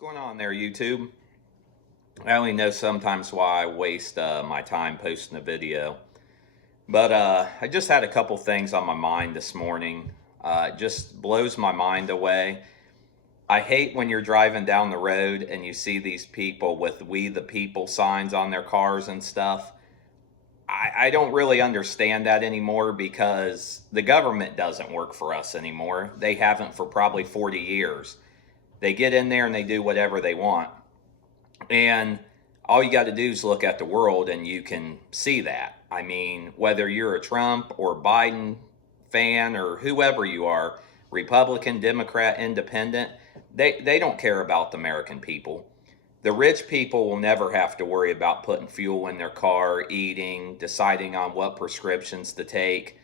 What's going on there, YouTube? I only know sometimes why I waste my time posting a video. But I just had a couple things on my mind this morning. It just blows my mind away. I hate when you're driving down the road and you see these people with "We the People" signs on their cars and stuff. I don't really understand that anymore because the government doesn't work for us anymore. They haven't for probably 40 years. They get in there and they do whatever they want. And all you got to do is look at the world and you can see that. I mean, whether you're a Trump or Biden fan or whoever you are, Republican, Democrat, Independent, they don't care about the American people. The rich people will never have to worry about putting fuel in their car, eating, deciding on what prescriptions to take.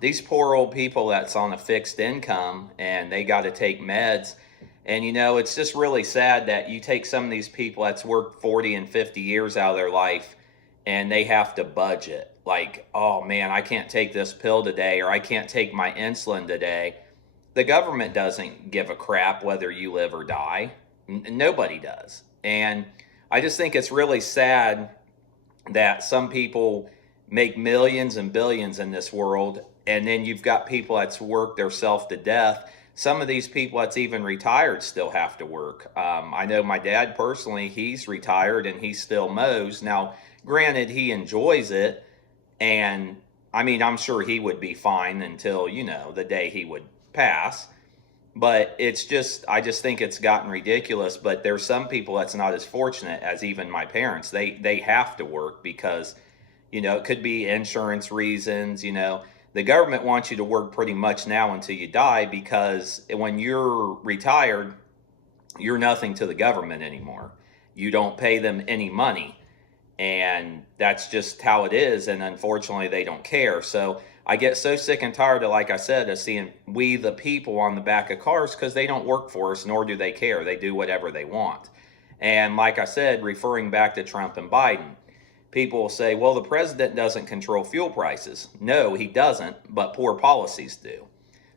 These poor old people that's on a fixed income and they got to take meds. And it's just really sad that you take some of these people that's worked 40 and 50 years out of their life and they have to budget. Like, oh man, I can't take this pill today, or I can't take my insulin today. The government doesn't give a crap whether you live or die. Nobody does. And I just think it's really sad that some people make millions and billions in this world, and then you've got people that's worked themselves to death. Some of these people that's even retired still have to work. I know my dad personally, he's retired and he still mows. Now, granted, he enjoys it, and I mean, I'm sure he would be fine until, the day he would pass. But I just think it's gotten ridiculous. But there's some people that's not as fortunate as even my parents. They have to work because, it could be insurance reasons. The government wants you to work pretty much now until you die, because when you're retired, you're nothing to the government anymore. You don't pay them any money. And that's just how it is. And unfortunately, they don't care. So I get so sick and tired of, like I said, of seeing "We the People" on the back of cars, because they don't work for us, nor do they care. They do whatever they want. And like I said, referring back to Trump and Biden, people will say, well, the president doesn't control fuel prices. No, he doesn't, but poor policies do.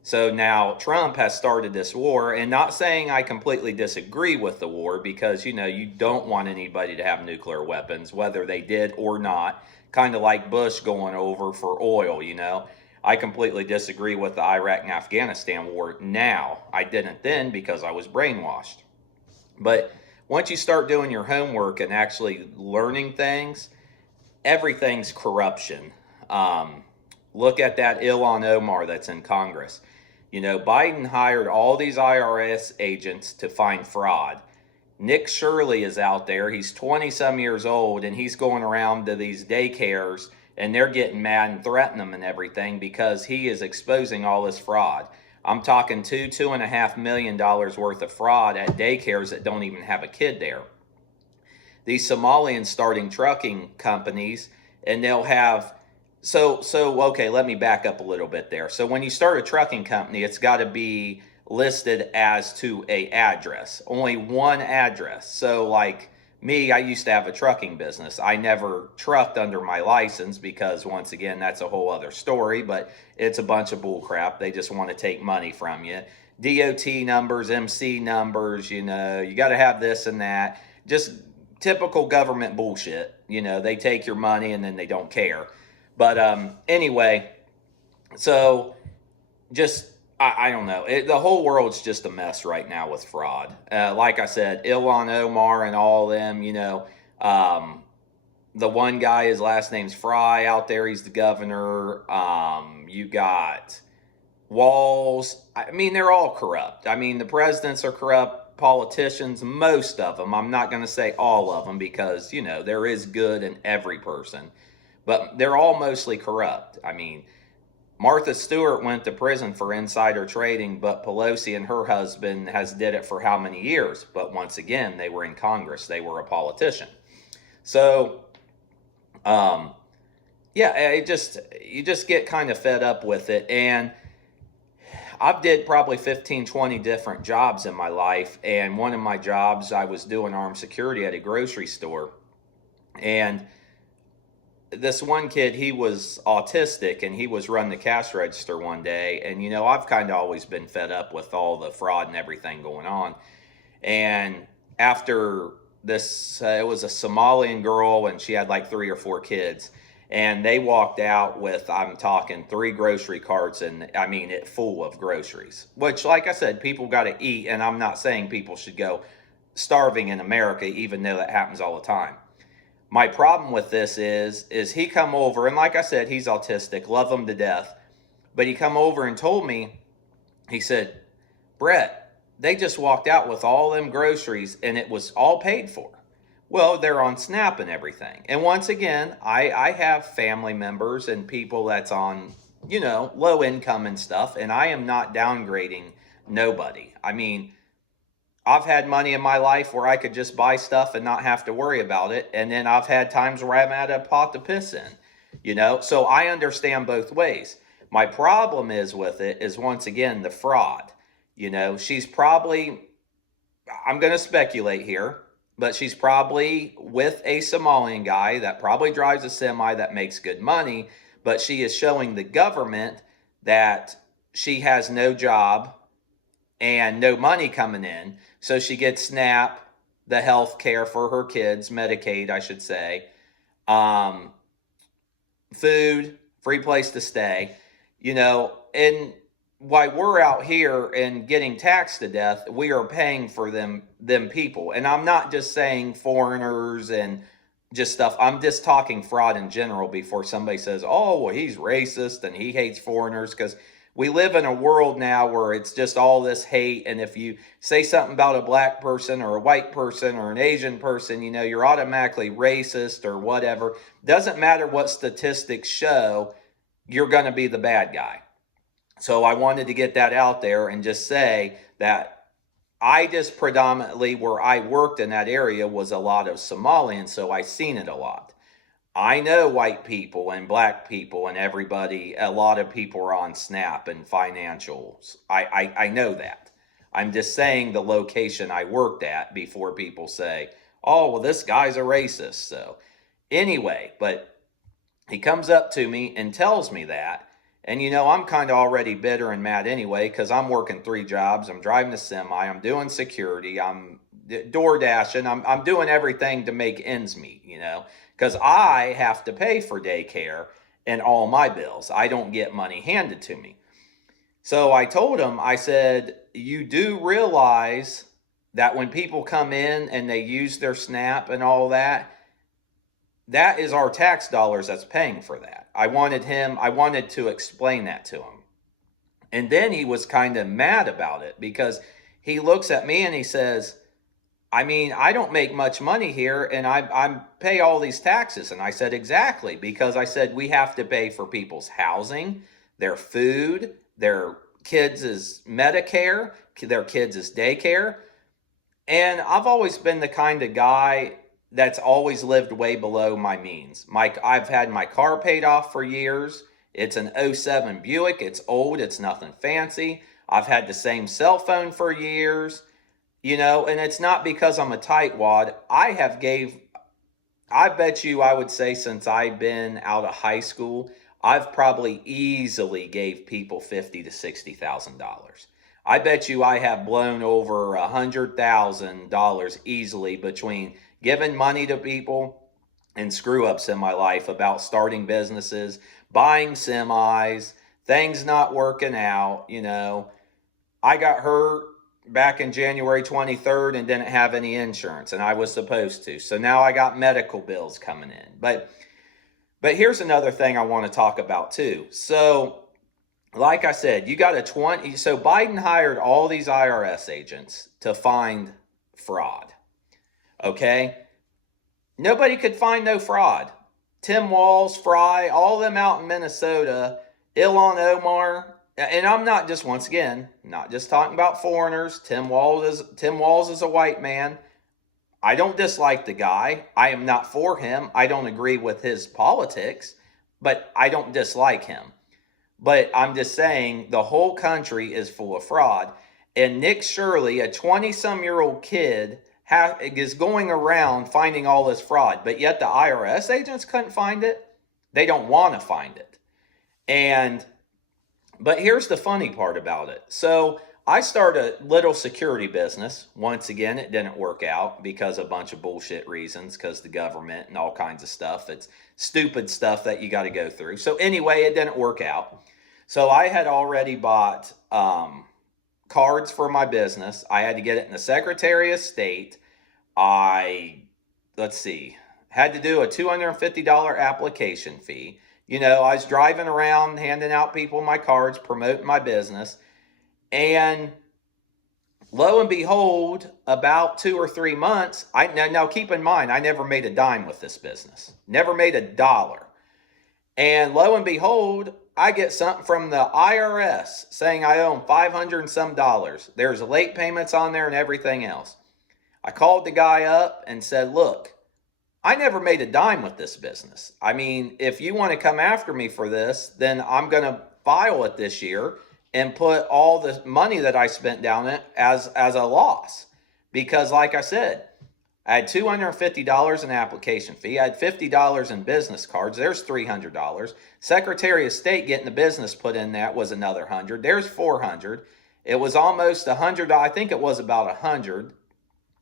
So now Trump has started this war, and not saying I completely disagree with the war, because, you don't want anybody to have nuclear weapons, whether they did or not, kind of like Bush going over for oil, I completely disagree with the Iraq and Afghanistan war now. I didn't then because I was brainwashed. But once you start doing your homework and actually learning things, everything's corruption. Look at that Ilhan Omar that's in Congress. Biden hired all these IRS agents to find fraud. Nick Shirley is out there. He's 20 some years old, and he's going around to these daycares, and they're getting mad and threatening him and everything because he is exposing all this fraud. I'm talking $2.5 million worth of fraud at daycares that don't even have a kid there. These Somalians starting trucking companies, and they'll have okay, let me back up a little bit there. So when you start a trucking company, it's got to be listed as to a address, only one address. So like me, I used to have a trucking business. I never trucked under my license because, once again, that's a whole other story, but it's a bunch of bull crap. They just want to take money from you. DOT numbers, MC numbers, you got to have this and that. Just typical government bullshit. They take your money and then they don't care. But anyway, so just, I don't know. The whole world's just a mess right now with fraud. Like I said, Ilhan Omar and all them, the one guy, his last name's Fry out there. He's the governor. You got Walls. I mean, they're all corrupt. I mean, the presidents are corrupt. Politicians, most of them. I'm not going to say all of them because, there is good in every person. But they're all mostly corrupt. I mean, Martha Stewart went to prison for insider trading, but Pelosi and her husband has did it for how many years? But once again, they were in Congress. They were a politician. So, yeah, you just get kind of fed up with it. And I've did probably 15, 20 different jobs in my life. And one of my jobs, I was doing armed security at a grocery store. And this one kid, he was autistic, and he was running the cash register one day. And, I've kind of always been fed up with all the fraud and everything going on. And after this, it was a Somalian girl, and she had like 3 or 4 kids. And they walked out with, I'm talking 3 grocery carts, and I mean it full of groceries. Which, like I said, people got to eat, and I'm not saying people should go starving in America, even though that happens all the time. My problem with this is he come over, and like I said, he's autistic, love him to death. But he come over and told me, he said, Brett, they just walked out with all them groceries and it was all paid for. Well, they're on SNAP and everything. And once again, I have family members and people that's on, low income and stuff, and I am not downgrading nobody. I mean, I've had money in my life where I could just buy stuff and not have to worry about it. And then I've had times where I've had a pot to piss in, so I understand both ways. My problem is with it is, once again, the fraud. She's probably, I'm going to speculate here, but she's probably with a Somalian guy that probably drives a semi that makes good money, but she is showing the government that she has no job and no money coming in. So she gets SNAP, the health care for her kids, Medicaid, I should say, food, free place to stay, and while we're out here and getting taxed to death, we are paying for them people. And I'm not just saying foreigners and just stuff. I'm just talking fraud in general before somebody says, oh, well, he's racist and he hates foreigners, because we live in a world now where it's just all this hate. And if you say something about a black person or a white person or an Asian person, you're automatically racist or whatever. Doesn't matter what statistics show, you're going to be the bad guy. So I wanted to get that out there and just say that I just predominantly, where I worked in that area, was a lot of Somalians, so I seen it a lot. I know white people and black people and everybody, a lot of people are on SNAP and financials. I know that. I'm just saying the location I worked at before people say, oh, well, this guy's a racist. So anyway, but he comes up to me and tells me that. And I'm kind of already bitter and mad anyway, because I'm working 3 jobs. I'm driving a semi. I'm doing security. I'm door dashing. I'm doing everything to make ends meet, because I have to pay for daycare and all my bills. I don't get money handed to me. So I told him, I said, you do realize that when people come in and they use their SNAP and all that, that is our tax dollars that's paying for that. I wanted to explain that to him. And then he was kind of mad about it, because he looks at me and he says, I mean, I don't make much money here and I pay all these taxes. And I said, exactly, because I said we have to pay for people's housing, their food, their kids' Medicare, their kids' daycare. And I've always been the kind of guy that's always lived way below my means. I've had my car paid off for years. It's an '07 Buick. It's old. It's nothing fancy. I've had the same cell phone for years, and it's not because I'm a tightwad. I bet you, I would say, since I've been out of high school, I've probably easily gave people $50,000 to $60,000. I bet you I have blown over $100,000 easily between giving money to people and screw ups in my life about starting businesses, buying semis, things not working out. I got hurt back in January 23rd and didn't have any insurance, and I was supposed to. So now I got medical bills coming in. But here's another thing I want to talk about too. So like I said, you got so Biden hired all these IRS agents to find fraud. Okay? Nobody could find no fraud. Tim Walz, Fry, all of them out in Minnesota, Ilhan Omar, and I'm not just, once again, not just talking about foreigners. Tim Walz is a white man. I don't dislike the guy. I am not for him. I don't agree with his politics, but I don't dislike him. But I'm just saying the whole country is full of fraud. And Nick Shirley, a 20-some-year-old kid, is going around finding all this fraud. But yet the IRS agents couldn't find it. They don't want to find it. But here's the funny part about it. So I started a little security business. Once again, it didn't work out because of a bunch of bullshit reasons, because the government and all kinds of stuff. It's stupid stuff that you got to go through. So anyway, it didn't work out. So I had already bought cards for my business. I had to get it in the Secretary of State. Let's see, had to do a $250 application fee. I was driving around handing out people my cards, promoting my business. And lo and behold, about 2 or 3 months, now keep in mind, I never made a dime with this business, never made a dollar. And lo and behold, I get something from the IRS saying I owe them 500 and some dollars. There's late payments on there and everything else. I called the guy up and said, look, I never made a dime with this business. I mean, if you want to come after me for this, then I'm going to file it this year and put all the money that I spent down it as a loss. Because like I said, I had $250 in application fee. I had $50 in business cards. There's $300. Secretary of State getting the business put in that was another $100. There's $400. It was almost $100. I think it was about $100.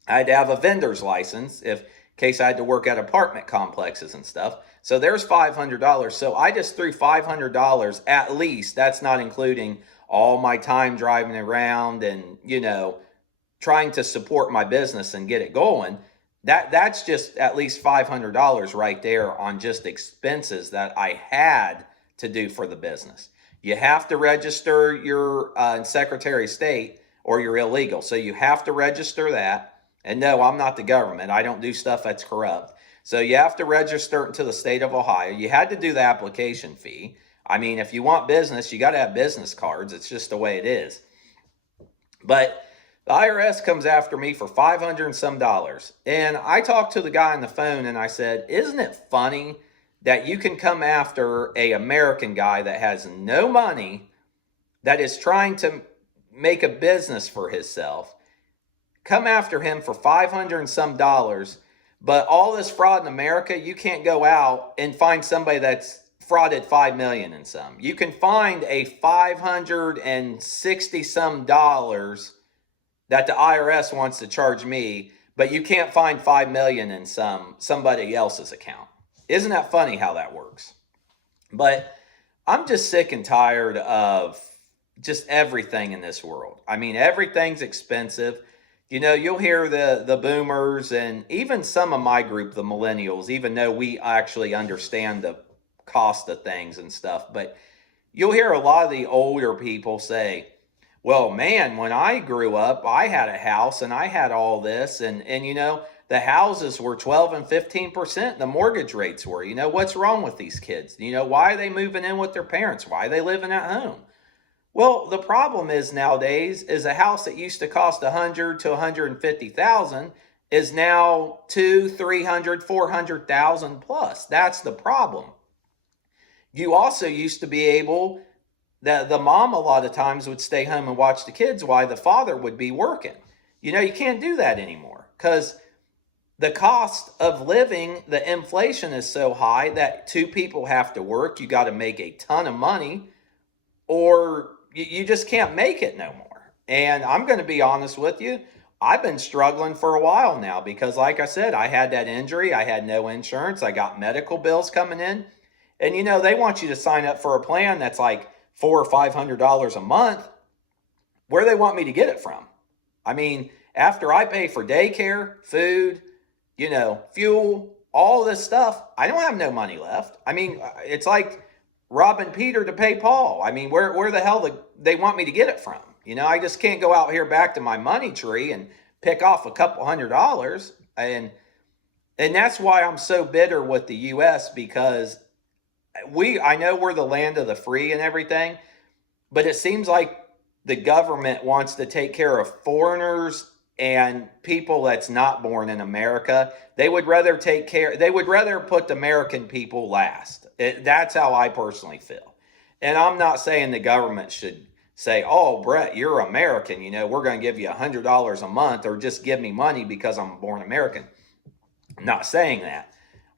I had to have a vendor's license in case I had to work at apartment complexes and stuff. So there's $500. So I just threw $500 at least. That's not including all my time driving around and, trying to support my business and get it going. That's just at least $500 right there on just expenses that I had to do for the business. You have to register your Secretary of State or you're illegal. So you have to register that. And no, I'm not the government. I don't do stuff that's corrupt. So you have to register it to the state of Ohio. You had to do the application fee. I mean, if you want business, you got to have business cards. It's just the way it is. But the IRS comes after me for 500 and some dollars. And I talked to the guy on the phone and I said, isn't it funny that you can come after an American guy that has no money, that is trying to make a business for himself, come after him for 500 and some dollars, but all this fraud in America, you can't go out and find somebody that's frauded 5 million and some. You can find a 560 some dollars that the IRS wants to charge me, but you can't find 5 million in somebody else's account. Isn't that funny how that works? But I'm just sick and tired of just everything in this world. I mean, everything's expensive. You'll hear the boomers and even some of my group, the millennials, even though we actually understand the cost of things and stuff, but you'll hear a lot of the older people say, well, man, when I grew up, I had a house and I had all this and the houses were 12 and 15%. The mortgage rates were, what's wrong with these kids? Why are they moving in with their parents? Why are they living at home? Well, the problem is nowadays is a house that used to cost 100 to 150,000 is now 200, 300, 400,000 plus. That's the problem. You also used to be able, the mom a lot of times would stay home and watch the kids while the father would be working. You can't do that anymore because the cost of living, the inflation is so high that two people have to work. You got to make a ton of money or you just can't make it no more. And I'm going to be honest with you. I've been struggling for a while now because like I said, I had that injury. I had no insurance. I got medical bills coming in. And they want you to sign up for a plan that's like $400 or $500 a month. Where do they want me to get it from? I mean, after I pay for daycare, food, fuel, all this stuff, I don't have no money left. I mean, it's like robbing Peter to pay Paul. I mean, where the hell they want me to get it from? I just can't go out here back to my money tree and pick off a couple $100. And that's why I'm so bitter with the U.S. because I know we're the land of the free and everything, but it seems like the government wants to take care of foreigners and people that's not born in America. They would rather put the American people last. That's how I personally feel. And I'm not saying the government should say, oh, Brett, you're American. We're going to give you $100 a month or just give me money because I'm born American. I'm not saying that.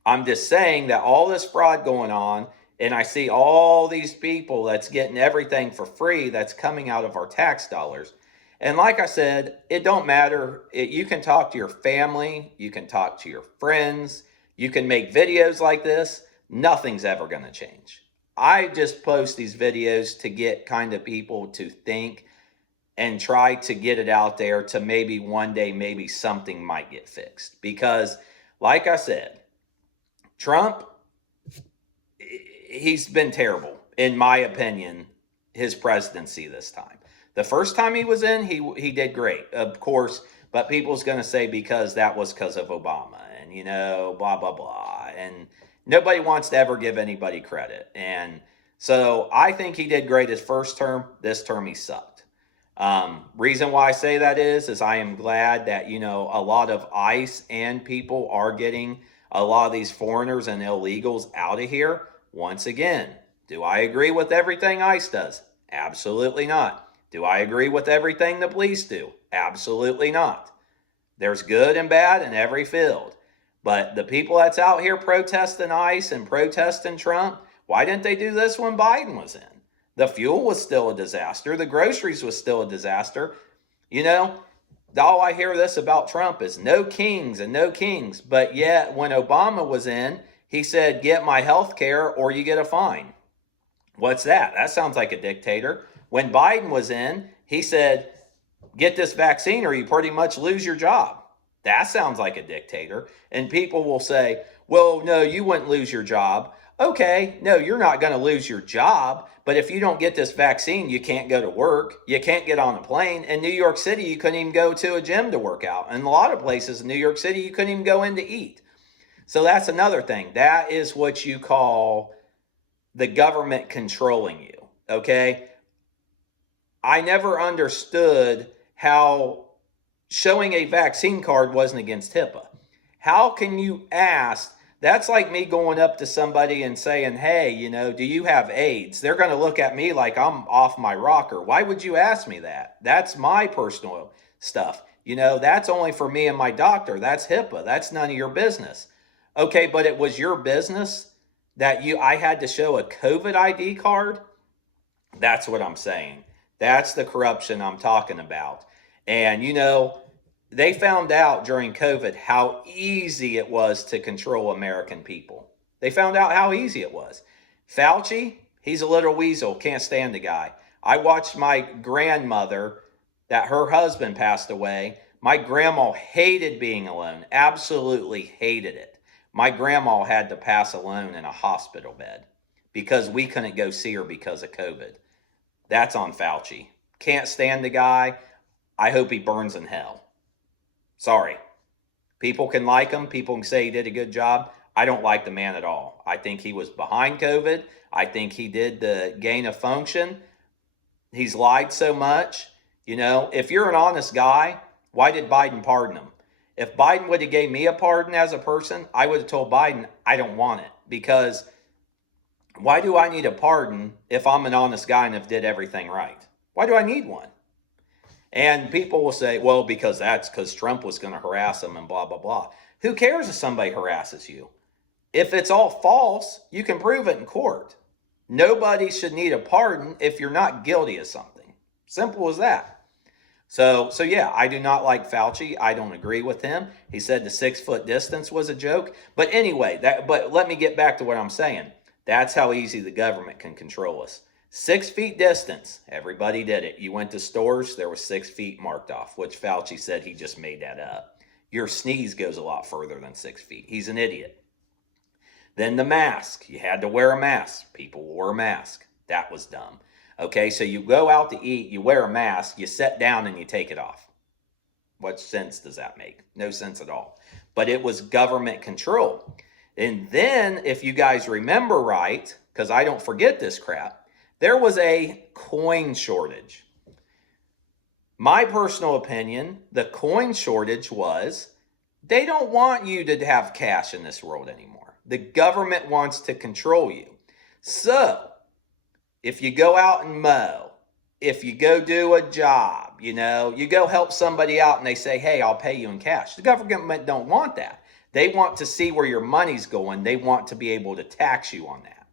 I'm just saying that all this fraud going on, and I see all these people that's getting everything for free that's coming out of our tax dollars. And like I said, it don't matter. You can talk to your family, you can talk to your friends, you can make videos like this. Nothing's ever going to change. I just post these videos to get kind of people to think and try to get it out there to maybe one day, maybe something might get fixed. Because, like I said, Trump, he's been terrible, in my opinion, his presidency this time. The first time he was in, he did great, of course, but people's going to say because that was because of Obama and, blah, blah, blah. And nobody wants to ever give anybody credit. And so I think he did great his first term. This term he sucked. Reason why I say that is I am glad that, a lot of ICE and people are getting a lot of these foreigners and illegals out of here. Once again, do I agree with everything ICE does? Absolutely not. Do I agree with everything the police do? Absolutely not. There's good and bad in every field. But the people that's out here protesting ICE and protesting Trump, why didn't they do this when Biden was in? The fuel was still a disaster. The groceries was still a disaster. All I hear this about Trump is no kings and no kings. But yet, when Obama was in, he said, get my health care or you get a fine. What's that? That sounds like a dictator. When Biden was in, he said, get this vaccine or you pretty much lose your job. That sounds like a dictator. And people will say, well, no, you wouldn't lose your job. Okay, no, you're not going to lose your job. But if you don't get this vaccine, you can't go to work. You can't get on a plane. In New York City, you couldn't even go to a gym to work out. In a lot of places in New York City, you couldn't even go in to eat. So that's another thing. That is what you call the government controlling you, okay? I never understood how showing a vaccine card wasn't against HIPAA. How can you ask? That's like me going up to somebody and saying, hey, do you have AIDS? They're going to look at me like I'm off my rocker. Why would you ask me that? That's my personal stuff. That's only for me and my doctor. That's HIPAA. That's none of your business. Okay, but it was your business that I had to show a COVID ID card? That's what I'm saying. That's the corruption I'm talking about. And, they found out during COVID how easy it was to control American people. They found out how easy it was. Fauci, he's a little weasel, can't stand the guy. I watched my grandmother, that her husband passed away. My grandma hated being alone, absolutely hated it. My grandma had to pass alone in a hospital bed because we couldn't go see her because of COVID. That's on Fauci. Can't stand the guy. I hope he burns in hell. Sorry. People can like him. People can say he did a good job. I don't like the man at all. I think he was behind COVID. I think he did the gain of function. He's lied so much. If you're an honest guy, why did Biden pardon him? If Biden would have gave me a pardon as a person, I would have told Biden, I don't want it. Because why do I need a pardon if I'm an honest guy and have did everything right? Why do I need one? And people will say, well, because Trump was going to harass him and blah, blah, blah. Who cares if somebody harasses you? If it's all false, you can prove it in court. Nobody should need a pardon if you're not guilty of something. Simple as that. So yeah, I do not like Fauci. I don't agree with him. He said the 6-foot distance was a joke. But anyway, but let me get back to what I'm saying. That's how easy the government can control us. 6 feet distance. Everybody did it. You went to stores, there was 6 feet marked off, which Fauci said he just made that up. Your sneeze goes a lot further than 6 feet. He's an idiot. Then the mask. You had to wear a mask. People wore a mask. That was dumb. Okay, so you go out to eat, you wear a mask, you sit down and you take it off. What sense does that make? No sense at all. But it was government control. And then, if you guys remember right, because I don't forget this crap, there was a coin shortage. My personal opinion, the coin shortage was they don't want you to have cash in this world anymore. The government wants to control you. So, if you go out and mow, if you go do a job, you go help somebody out and they say, hey, I'll pay you in cash. The government don't want that. They want to see where your money's going. They want to be able to tax you on that.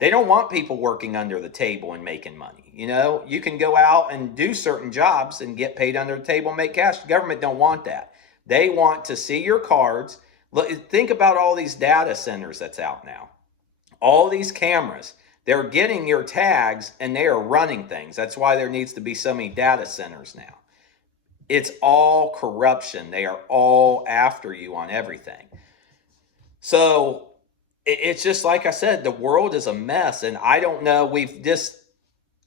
They don't want people working under the table and making money. You know, you can go out and do certain jobs and get paid under the table and make cash. The government don't want that. They want to see your cards. Look, think about all these data centers that's out now. All these cameras, they're getting your tags and they are running things. That's why there needs to be so many data centers now. It's all corruption. They are all after you on everything. So it's just like I said, the world is a mess. And I don't know,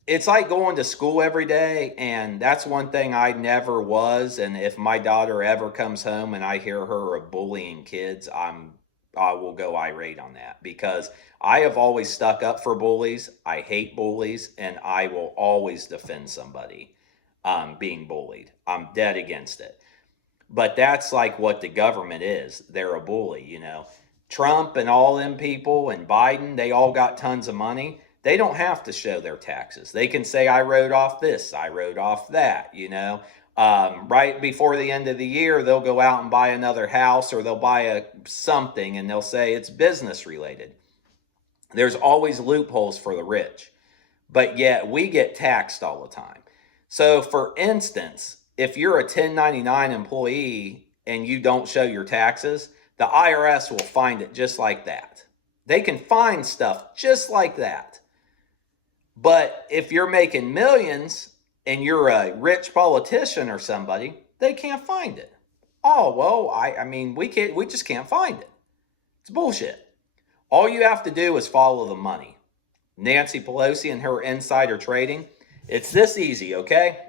it's like going to school every day. And that's one thing I never was. And if my daughter ever comes home and I hear her bullying kids, I will go irate on that, because I have always stuck up for bullies. I hate bullies, and I will always defend somebody being bullied. I'm dead against it. But that's like what the government is. They're a bully, you know. Trump and all them people and Biden, they all got tons of money. They don't have to show their taxes. They can say, I wrote off this, I wrote off that, you know. Right before the end of the year, they'll go out and buy another house, or they'll buy something, and they'll say it's business related. There's always loopholes for the rich, but yet we get taxed all the time. So for instance, if you're a 1099 employee and you don't show your taxes, the IRS will find it just like that. They can find stuff just like that. But if you're making millions and you're a rich politician or somebody, they can't find it. Oh, well, I mean, we just can't find it. It's bullshit. All you have to do is follow the money. Nancy Pelosi and her insider trading, it's this easy, okay?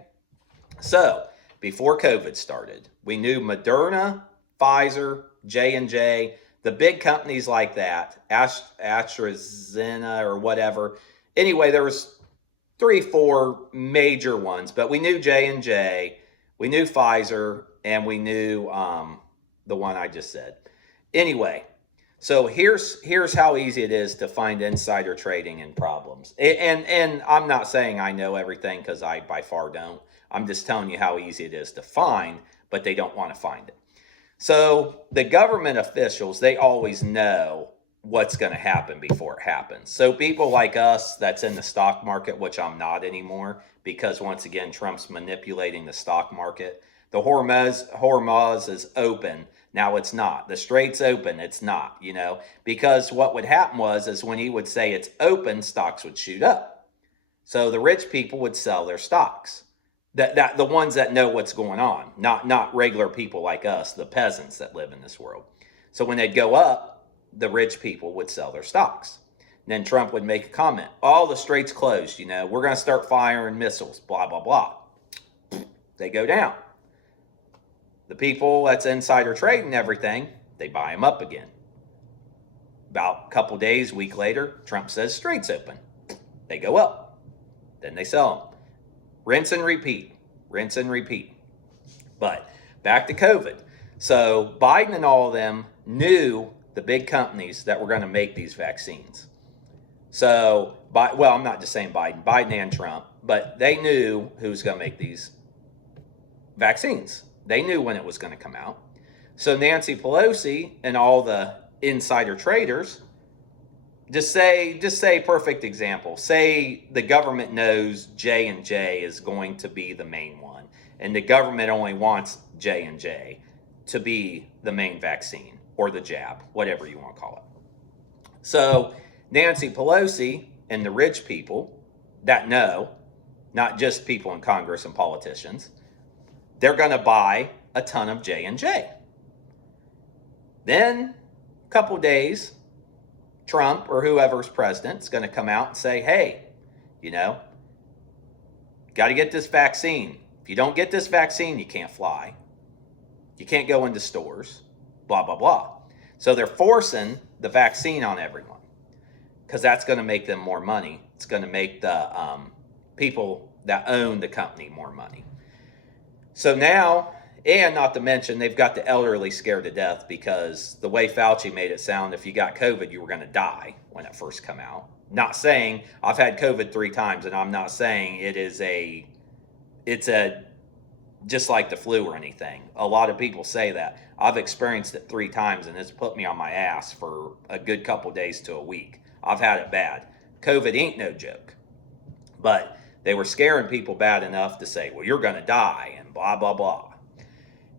So, before COVID started, we knew Moderna, Pfizer, J&J, the big companies like that, AstraZeneca or whatever. Anyway, there was 3-4 major ones, but we knew J&J, we knew Pfizer, and we knew the one I just said. Anyway, so here's how easy it is to find insider trading and problems. And I'm not saying I know everything, because I by far don't. I'm just telling you how easy it is to find, but they don't want to find it. So the government officials, they always know what's going to happen before it happens. So people like us that's in the stock market, which I'm not anymore, because once again, Trump's manipulating the stock market. The Hormuz is open. Now it's not. The Strait's open. It's not, you know, because what would happen is when he would say it's open, stocks would shoot up. So the rich people would sell their stocks. That the ones that know what's going on, not regular people like us, the peasants that live in this world. So when they'd go up, the rich people would sell their stocks. And then Trump would make a comment, all the Straits closed, you know, we're going to start firing missiles, blah, blah, blah. They go down. The people that's insider trading everything, they buy them up again. About a couple days, week later, Trump says Straits open. They go up. Then they sell them. Rinse and repeat. Rinse and repeat. But back to COVID. So Biden and all of them knew the big companies that were going to make these vaccines. So, well, I'm not just saying Biden and Trump, but they knew who was going to make these vaccines. They knew when it was going to come out. So Nancy Pelosi and all the insider traders, just say perfect example. Say the government knows J&J is going to be the main one, and the government only wants J&J to be the main vaccine or the jab, whatever you want to call it. So Nancy Pelosi and the rich people that know, not just people in Congress and politicians, they're going to buy a ton of J&J. Then, a couple days, Trump or whoever's president is going to come out and say, hey, you know, got to get this vaccine. If you don't get this vaccine, you can't fly. You can't go into stores, blah, blah, blah. So they're forcing the vaccine on everyone because that's going to make them more money. It's going to make the people that own the company more money. So now, and not to mention, they've got the elderly scared to death because the way Fauci made it sound, if you got COVID, you were going to die when it first came out. Not saying, I've had COVID 3 times, and I'm not saying it's just like the flu or anything. A lot of people say that. I've experienced it 3 times, and it's put me on my ass for a good couple days to a week. I've had it bad. COVID ain't no joke. But they were scaring people bad enough to say, well, you're going to die and blah, blah, blah.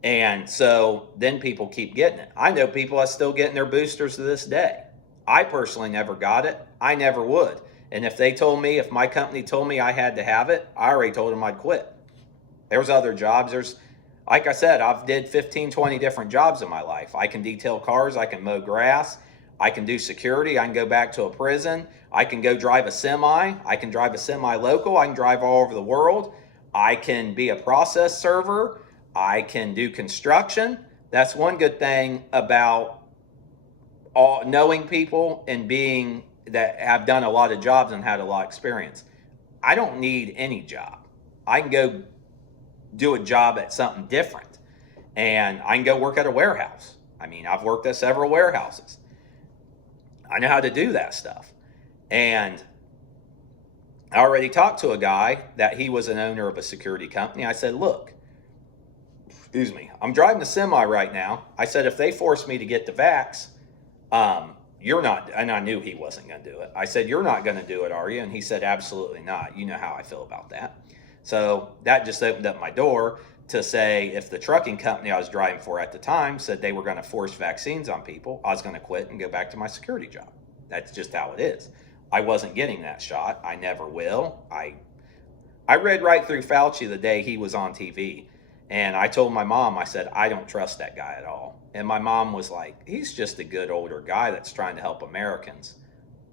And so then people keep getting it. I know people are still getting their boosters to this day. I personally never got it. I never would. And if if my company told me I had to have it, I already told them I'd quit. There's other jobs. Like I said, I've did 15, 20 different jobs in my life. I can detail cars. I can mow grass. I can do security. I can go back to a prison. I can go drive a semi. I can drive a semi local. I can drive all over the world. I can be a process server. I can do construction. That's one good thing about knowing people and being that have done a lot of jobs and had a lot of experience. I don't need any job. I can go do a job at something different, and I can go work at a warehouse. I mean, I've worked at several warehouses. I know how to do that stuff. And I already talked to a guy that he was an owner of a security company. I said, look, I'm driving a semi right now. I said, if they force me to get the vax, you're not, and I knew he wasn't going to do it. I said, you're not going to do it, are you? And he said, absolutely not. You know how I feel about that. So that just opened up my door to say, if the trucking company I was driving for at the time said they were going to force vaccines on people, I was going to quit and go back to my security job. That's just how it is. I wasn't getting that shot. I never will. I read right through Fauci the day he was on TV. And I told my mom, I said, I don't trust that guy at all. And my mom was like, he's just a good older guy that's trying to help Americans.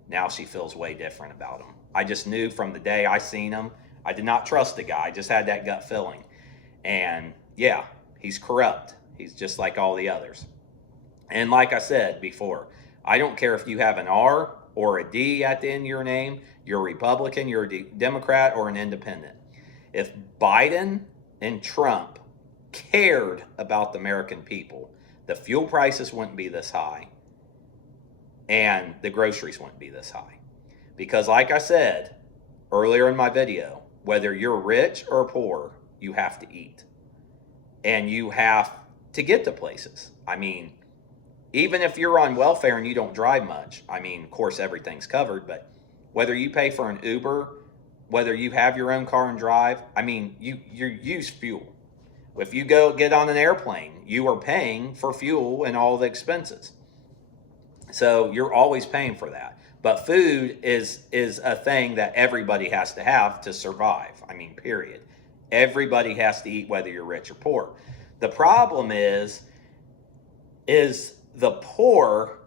Now she feels way different about him. I just knew from the day I seen him, I did not trust the guy. I just had that gut feeling. And yeah, he's corrupt. He's just like all the others. And like I said before, I don't care if you have an R or a D at the end of your name, you're a Republican, you're a Democrat, or an independent. If Biden and Trump cared about the American people, the fuel prices wouldn't be this high and the groceries wouldn't be this high. Because like I said earlier in my video, whether you're rich or poor, you have to eat. And you have to get to places. I mean, even if you're on welfare and you don't drive much, I mean, of course, everything's covered, but whether you pay for an Uber, whether you have your own car and drive, I mean, you use fuel. If you go get on an airplane, you are paying for fuel and all the expenses. So you're always paying for that. But food is a thing that everybody has to have to survive. I mean, period. Everybody has to eat, whether you're rich or poor. The problem is the poor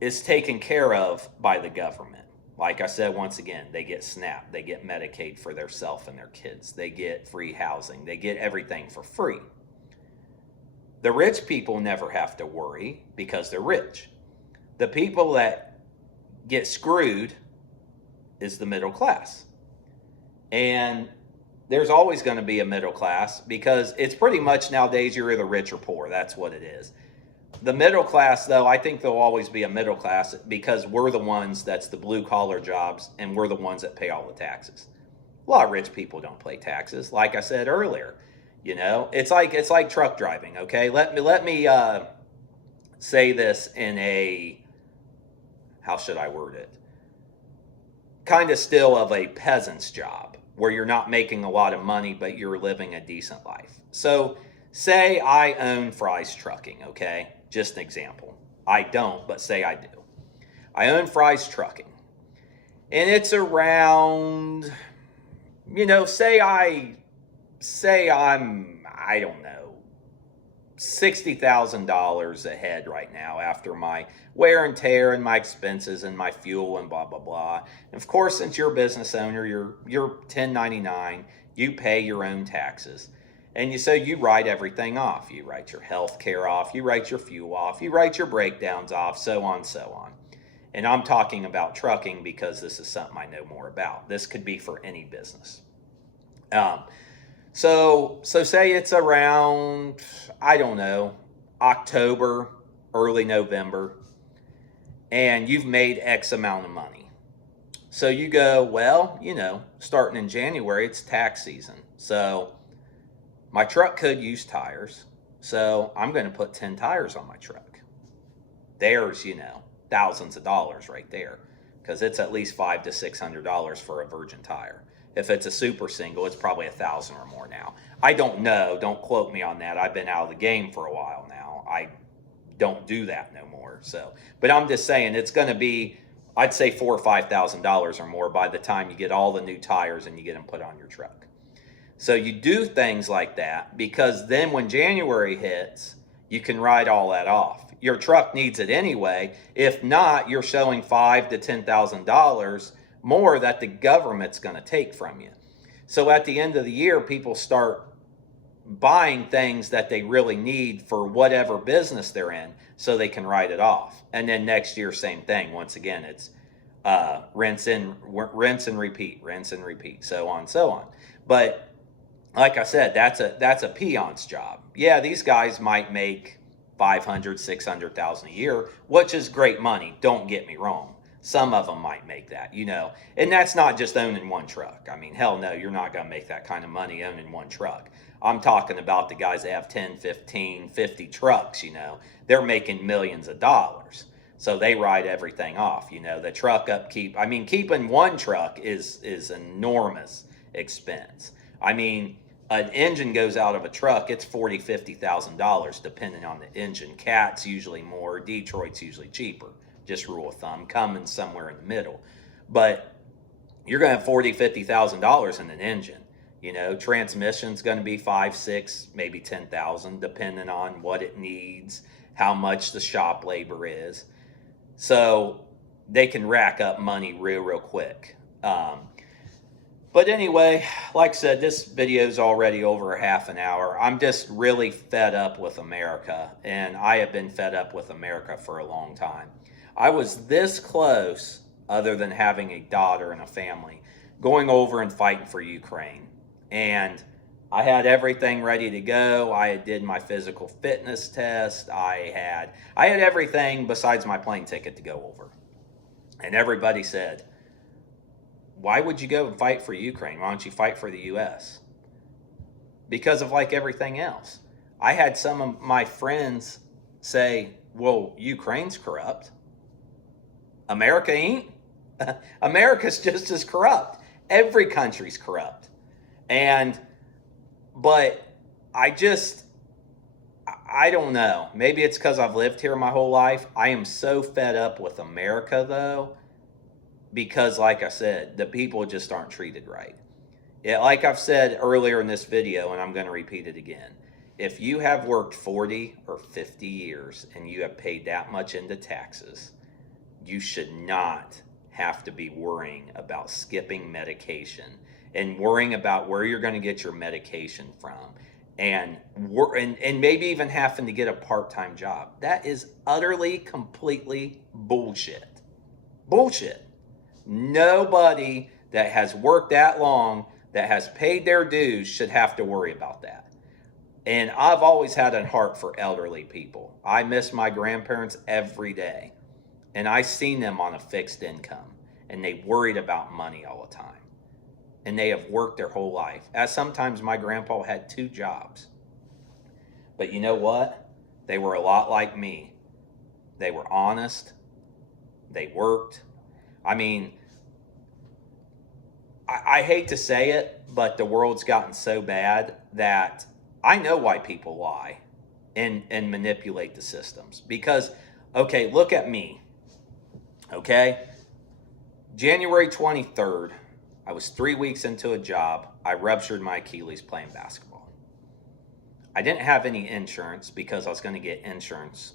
is taken care of by the government. Like I said, once again, they get SNAP, they get Medicaid for themselves and their kids, they get free housing, they get everything for free. The rich people never have to worry because they're rich. The people that get screwed is the middle class. And there's always going to be a middle class because it's pretty much nowadays you're either rich or poor. That's what it is. The middle class, though, I think there'll always be a middle class because we're the ones that's the blue collar jobs and we're the ones that pay all the taxes. A lot of rich people don't pay taxes. Like I said earlier, you know, it's like truck driving. Okay, let me say this in a, how should I word it? Kind of still of a peasant's job where you're not making a lot of money, but you're living a decent life. So say I own Fry's Trucking, okay? Just an example. I don't, but say I do. I own Fry's Trucking. And it's around, you know, say I'm, I don't know, $60,000 ahead right now after my wear and tear and my expenses and my fuel and blah, blah, blah. And of course, since you're a business owner, you're 1099, you pay your own taxes. And so you write everything off. You write your health care off, you write your fuel off, you write your breakdowns off, so on, so on. And I'm talking about trucking because this is something I know more about. This could be for any business. So say it's around, I don't know, October, early November, and you've made X amount of money. So you go, well, you know, starting in January, it's tax season. So my truck could use tires. So I'm going to put 10 tires on my truck. There's, you know, thousands of dollars right there. because it's at least $500 to $600 for a virgin tire. If it's a super single, it's probably $1,000 or more now. I don't know. Don't quote me on that. I've been out of the game for a while now. I don't do that no more. So, but I'm just saying it's going to be, I'd say $4,000 or $5,000 or more by the time you get all the new tires and you get them put on your truck. So you do things like that because then when January hits, you can write all that off. Your truck needs it anyway. If not, you're showing $5,000 to $10,000 more that the government's going to take from you. So at the end of the year, people start buying things that they really need for whatever business they're in so they can write it off. And then next year, same thing. Once again, it's rinse and repeat, so on and so on. But like I said, that's a peon's job. Yeah, these guys might make $500,000, $600,000 a year, which is great money. Don't get me wrong. Some of them might make that, and that's not just owning one truck. I mean, hell no, you're not going to make that kind of money owning one truck. I'm talking about the guys that have 10, 15, 50 trucks, they're making millions of dollars. So they write everything off, the truck upkeep. I mean, keeping one truck is enormous expense. I mean, an engine goes out of a truck, it's $40,000, $50,000 depending on the engine. Cat's usually more, Detroit's usually cheaper. Just rule of thumb, Cummins somewhere in the middle. But you're going to have $40,000, $50,000 in an engine. Transmission's going to be $5,000, $6,000, maybe $10,000, depending on what it needs, how much the shop labor is. So they can rack up money real quick. But anyway, like I said, this video is already over a half an hour. I'm just really fed up with America, and I have been fed up with America for a long time. I was this close, other than having a daughter and a family, going over and fighting for Ukraine. And I had everything ready to go. I did my physical fitness test. I had everything besides my plane ticket to go over. And everybody said, why would you go and fight for Ukraine? Why don't you fight for the U.S.? Because of like everything else. I had some of my friends say, well, Ukraine's corrupt. America ain't. America's just as corrupt. Every country's corrupt. But I don't know. Maybe it's because I've lived here my whole life. I am so fed up with America, though, because, like I said, the people just aren't treated right. Yeah, like I've said earlier in this video, and I'm going to repeat it again. If you have worked 40 or 50 years and you have paid that much into taxes, you should not have to be worrying about skipping medication and worrying about where you're going to get your medication from and maybe even having to get a part-time job. That is utterly, completely bullshit. Bullshit. Nobody that has worked that long, that has paid their dues, should have to worry about that. And I've always had a heart for elderly people. I miss my grandparents every day. And I seen them on a fixed income. And they worried about money all the time. And they have worked their whole life. Sometimes my grandpa had 2 jobs. But you know what? They were a lot like me. They were honest. They worked. I mean, I hate to say it, but the world's gotten so bad that I know why people lie and manipulate the systems. Because, okay, look at me. Okay? January 23rd, I was 3 weeks into a job. I ruptured my Achilles playing basketball. I didn't have any insurance because I was going to get insurance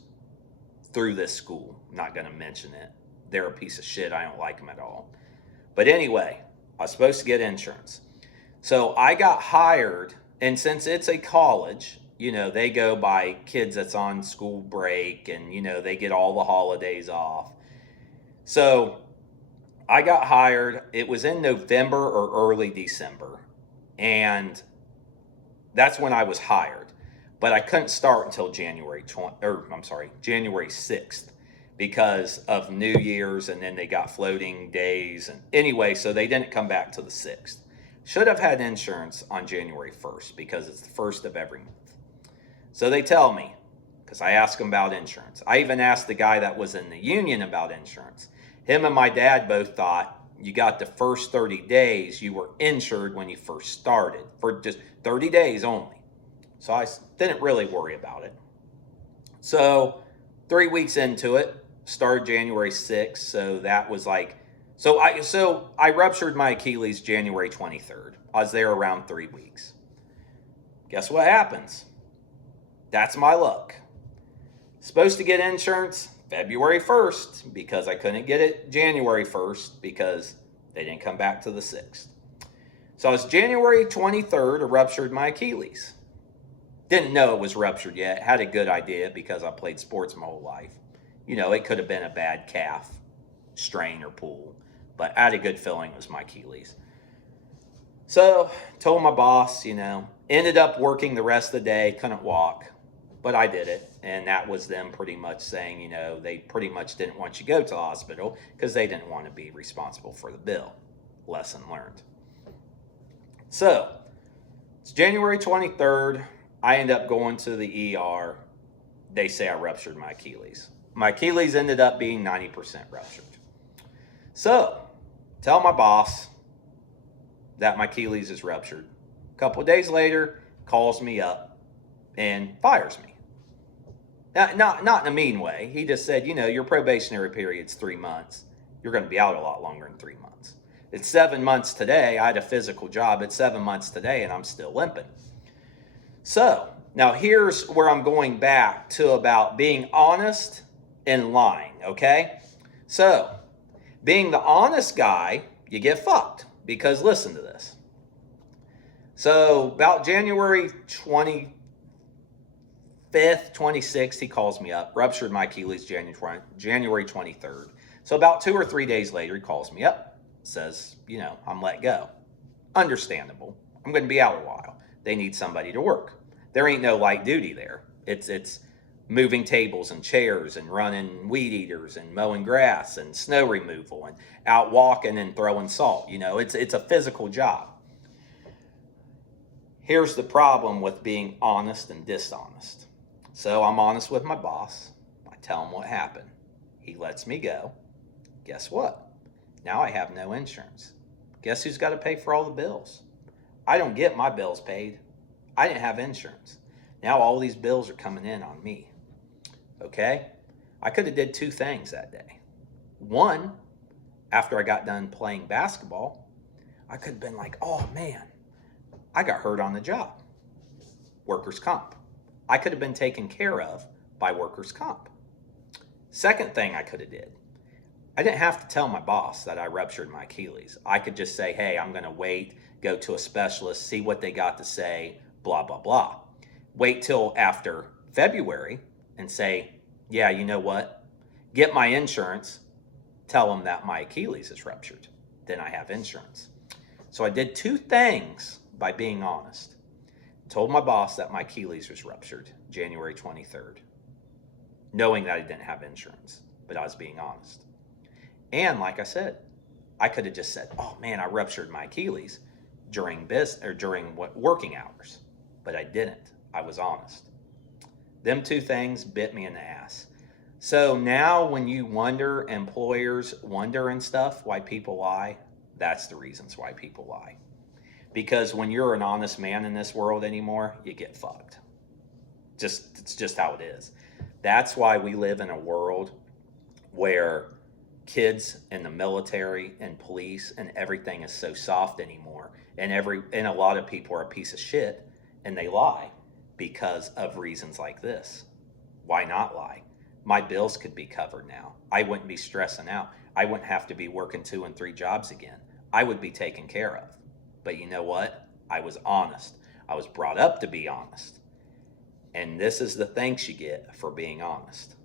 through this school. I'm not going to mention it. They're a piece of shit. I don't like them at all. But anyway, I was supposed to get insurance. So I got hired, and since it's a college, they go by kids that's on school break, and, they get all the holidays off. So I got hired. It was in November or early December, and that's when I was hired. But I couldn't start until January 6th. Because of New Year's, and then they got floating days. And anyway, so they didn't come back to the 6th. Should have had insurance on January 1st because it's the 1st of every month. So they tell me, because I asked them about insurance. I even asked the guy that was in the union about insurance. Him and my dad both thought you got the first 30 days, you were insured when you first started for just 30 days only. So I didn't really worry about it. So 3 weeks into it, started January 6th. So that was like, so I ruptured my Achilles January 23rd. I was there around 3 weeks. Guess what happens? That's my luck. Supposed to get insurance February 1st because I couldn't get it January 1st because they didn't come back to the 6th. So it's January 23rd, I ruptured my Achilles. Didn't know it was ruptured yet. Had a good idea because I played sports my whole life. You know, it could have been a bad calf strain or pull, but I had a good feeling it was my Achilles. So told my boss, ended up working the rest of the day, couldn't walk, but I did it. And that was them pretty much saying, they pretty much didn't want you to go to the hospital because they didn't want to be responsible for the bill. Lesson learned. So it's January 23rd. I end up going to the ER. They say I ruptured my Achilles. My Achilles ended up being 90% ruptured. So tell my boss that my Achilles is ruptured. A couple of days later, calls me up and fires me. Not in a mean way. He just said, your probationary period's 3 months. You're going to be out a lot longer than 3 months. It's 7 months today. I had a physical job. It's 7 months today, and I'm still limping. So now here's where I'm going back to about being honest and lying, okay? So being the honest guy, you get fucked because listen to this. So about January 25th, 26th, he calls me up, ruptured my Achilles January 23rd. So about 2 or 3 days later, he calls me up, says, I'm let go. Understandable. I'm going to be out a while. They need somebody to work. There ain't no light duty there. It's moving tables and chairs and running weed eaters and mowing grass and snow removal and out walking and throwing salt. It's a physical job. Here's the problem with being honest and dishonest. So I'm honest with my boss. I tell him what happened. He lets me go. Guess what? Now I have no insurance. Guess who's got to pay for all the bills? I don't get my bills paid. I didn't have insurance. Now all these bills are coming in on me. Okay? I could have did 2 things that day. One, after I got done playing basketball, I could have been like, oh man, I got hurt on the job. Workers' comp. I could have been taken care of by workers' comp. Second thing I could have did, I didn't have to tell my boss that I ruptured my Achilles. I could just say, hey, I'm going to wait, go to a specialist, see what they got to say, blah, blah, blah. Wait till after February and say, yeah, you know what? Get my insurance, tell them that my Achilles is ruptured. Then I have insurance. So I did 2 things by being honest. Told my boss that my Achilles was ruptured January 23rd, knowing that I didn't have insurance, but I was being honest. And like I said, I could have just said, oh man, I ruptured my Achilles during working hours, but I didn't. I was honest. Them 2 things bit me in the ass. So now when you wonder, employers wonder and stuff why people lie, that's the reasons why people lie. Because when you're an honest man in this world anymore, you get fucked. It's just how it is. That's why we live in a world where kids in the military and police and everything is so soft anymore. And a lot of people are a piece of shit and they lie because of reasons like this. Why not lie? My bills could be covered now. I wouldn't be stressing out. I wouldn't have to be working 2 and 3 jobs again. I would be taken care of. But you know what? I was honest. I was brought up to be honest. And this is the thanks you get for being honest.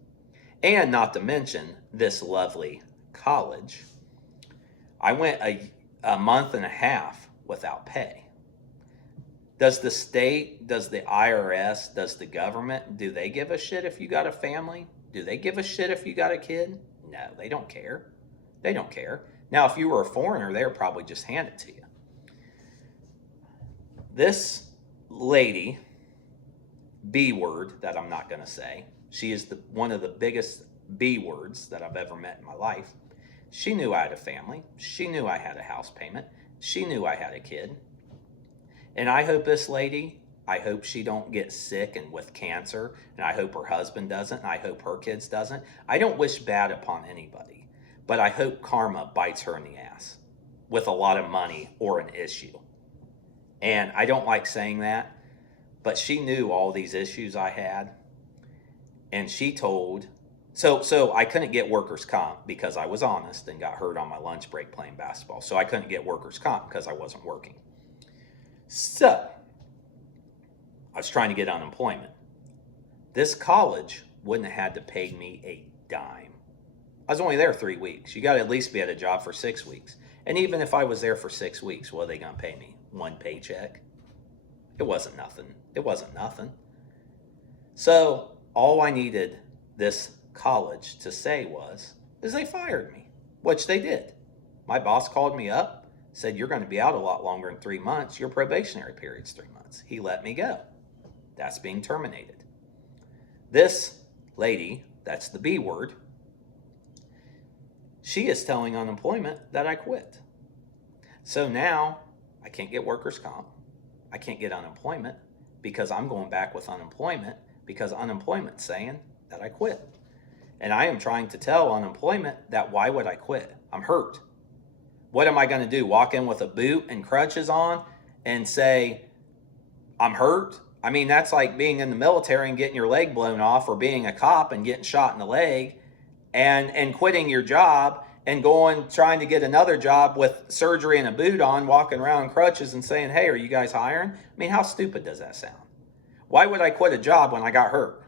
And not to mention this lovely college. I went a month and a half without pay. Does the state, does the IRS, does the government, do they give a shit if you got a family? Do they give a shit if you got a kid? No, they don't care. They don't care. Now, if you were a foreigner, they would probably just hand it to you. This lady, B word that I'm not going to say, she is one of the biggest B words that I've ever met in my life. She knew I had a family. She knew I had a house payment. She knew I had a kid. And I hope this lady, I hope she don't get sick and with cancer, and I hope her husband doesn't, and I hope her kids doesn't. I don't wish bad upon anybody, but I hope karma bites her in the ass with a lot of money or an issue. And I don't like saying that, but she knew all these issues I had, and she told, so I couldn't get workers' comp because I was honest and got hurt on my lunch break playing basketball. So I couldn't get workers' comp because I wasn't working. So I was trying to get unemployment. This college wouldn't have had to pay me a dime. I was only there 3 weeks. You got to at least be at a job for 6 weeks. And even if I was there for 6 weeks, what are they going to pay me? One paycheck? It wasn't nothing. It wasn't nothing. So all I needed this college to say is they fired me, which they did. My boss called me up, said, you're going to be out a lot longer than 3 months. Your probationary period's 3 months. He let me go. That's being terminated. This lady, that's the B word, she is telling unemployment that I quit. So now I can't get workers' comp. I can't get unemployment because I'm going back with unemployment because unemployment's saying that I quit. And I am trying to tell unemployment that why would I quit? I'm hurt. What am I going to do? Walk in with a boot and crutches on and say, I'm hurt? I mean, that's like being in the military and getting your leg blown off, or being a cop and getting shot in the leg and quitting your job and trying to get another job with surgery and a boot on, walking around in crutches and saying, hey, are you guys hiring? I mean, how stupid does that sound? Why would I quit a job when I got hurt?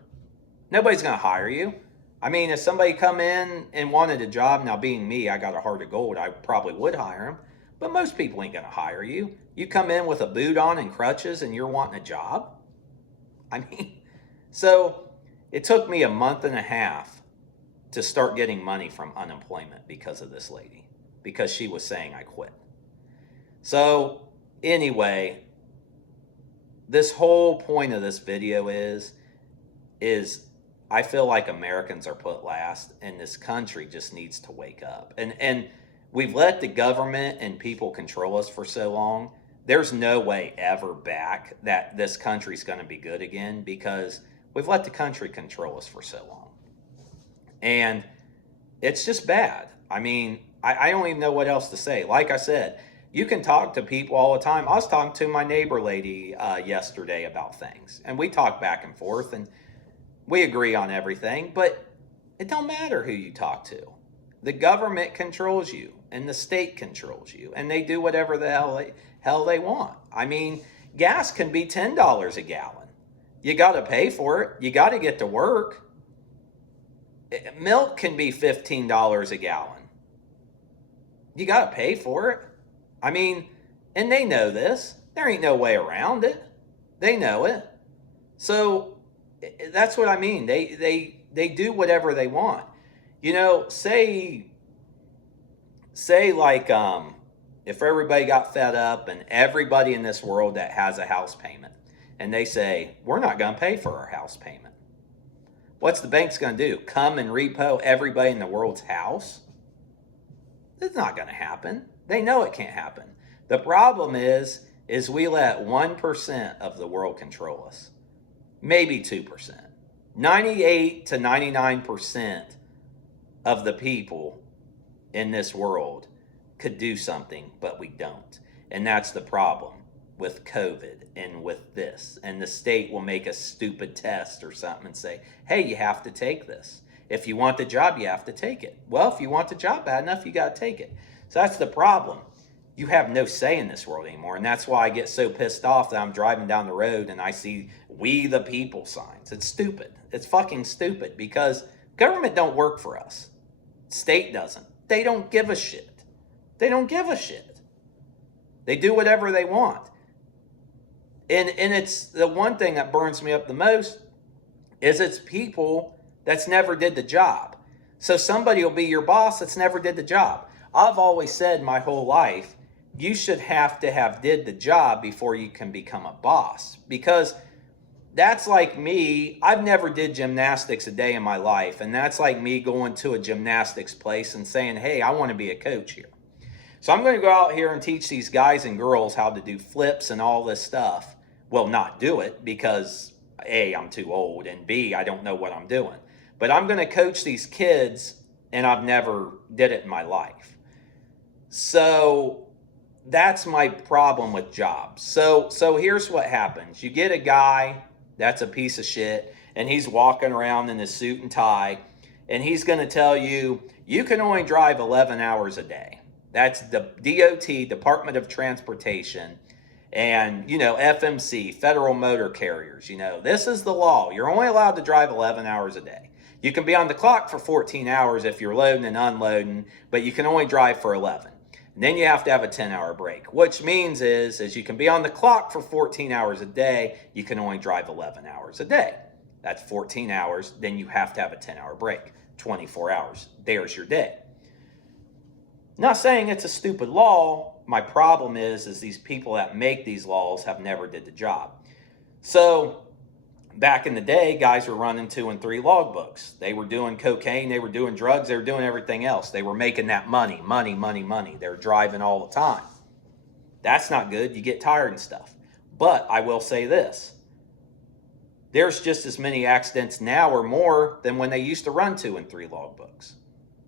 Nobody's going to hire you. I mean, if somebody come in and wanted a job, now being me, I got a heart of gold, I probably would hire them. But most people ain't going to hire you. You come in with a boot on and crutches and you're wanting a job? I mean, so it took me a month and a half to start getting money from unemployment because of this lady, because she was saying I quit. So anyway, this whole point of this video is I feel like Americans are put last, and this country just needs to wake up. And we've let the government and people control us for so long. There's no way ever back that this country's going to be good again, because we've let the country control us for so long. And it's just bad. I mean, I don't even know what else to say. Like I said, you can talk to people all the time. I was talking to my neighbor lady yesterday about things, and we talk back and forth, and we agree on everything, but it don't matter who you talk to. The government controls you, and the state controls you, and they do whatever the hell they want. I mean, gas can be $10 a gallon. You got to pay for it. You got to get to work. Milk can be $15 a gallon. You got to pay for it. I mean, and they know this. There ain't no way around it. They know it. So that's what I mean. They do whatever they want. You know, say like if everybody got fed up, and everybody in this world that has a house payment, and they say, we're not going to pay for our house payment. What's the bank's going to do? Come and repo everybody in the world's house? It's not going to happen. They know it can't happen. The problem is we let 1% of the world control us. Maybe 2%. 98 to 99% of the people in this world could do something, but we don't. And that's the problem with COVID and with this. And the state will make a stupid test or something and say, hey, you have to take this. If you want the job, you have to take it. Well, if you want the job bad enough, you got to take it. So that's the problem. You have no say in this world anymore. And that's why I get so pissed off that I'm driving down the road and I see "We the People" signs. It's stupid. It's fucking stupid, because government don't work for us. State doesn't. They don't give a shit. They don't give a shit. They do whatever they want. And it's the one thing that burns me up the most is it's people that's never did the job. So somebody will be your boss that's never did the job. I've always said my whole life, you should have to have did the job before you can become a boss. Because That's like me. I've never did gymnastics a day in my life, and that's like me going to a gymnastics place and saying, hey, I want to be a coach here. So I'm going to go out here and teach these guys and girls how to do flips and all this stuff. Well, not do it because A, I'm too old, and B, I don't know what I'm doing. But I'm going to coach these kids, and I've never did it in my life. So that's my problem with jobs. So here's what happens. You get a guy that's a piece of shit, and he's walking around in his suit and tie, and he's going to tell you, you can only drive 11 hours a day. That's the DOT, Department of Transportation, and, FMC, Federal Motor Carriers. This is the law. You're only allowed to drive 11 hours a day. You can be on the clock for 14 hours if you're loading and unloading, but you can only drive for 11. And then you have to have a 10-hour break, which means is you can be on the clock for 14 hours a day, you can only drive 11 hours a day. That's 14 hours, then you have to have a 10-hour break, 24 hours. There's your day. Not saying it's a stupid law. My problem is these people that make these laws have never did the job. So back in the day, guys were running 2 and 3 logbooks. They were doing cocaine, they were doing drugs, they were doing everything else. They were making that money. They were driving all the time. That's not good. You get tired and stuff. But I will say this. There's just as many accidents now or more than when they used to run 2 and 3 logbooks.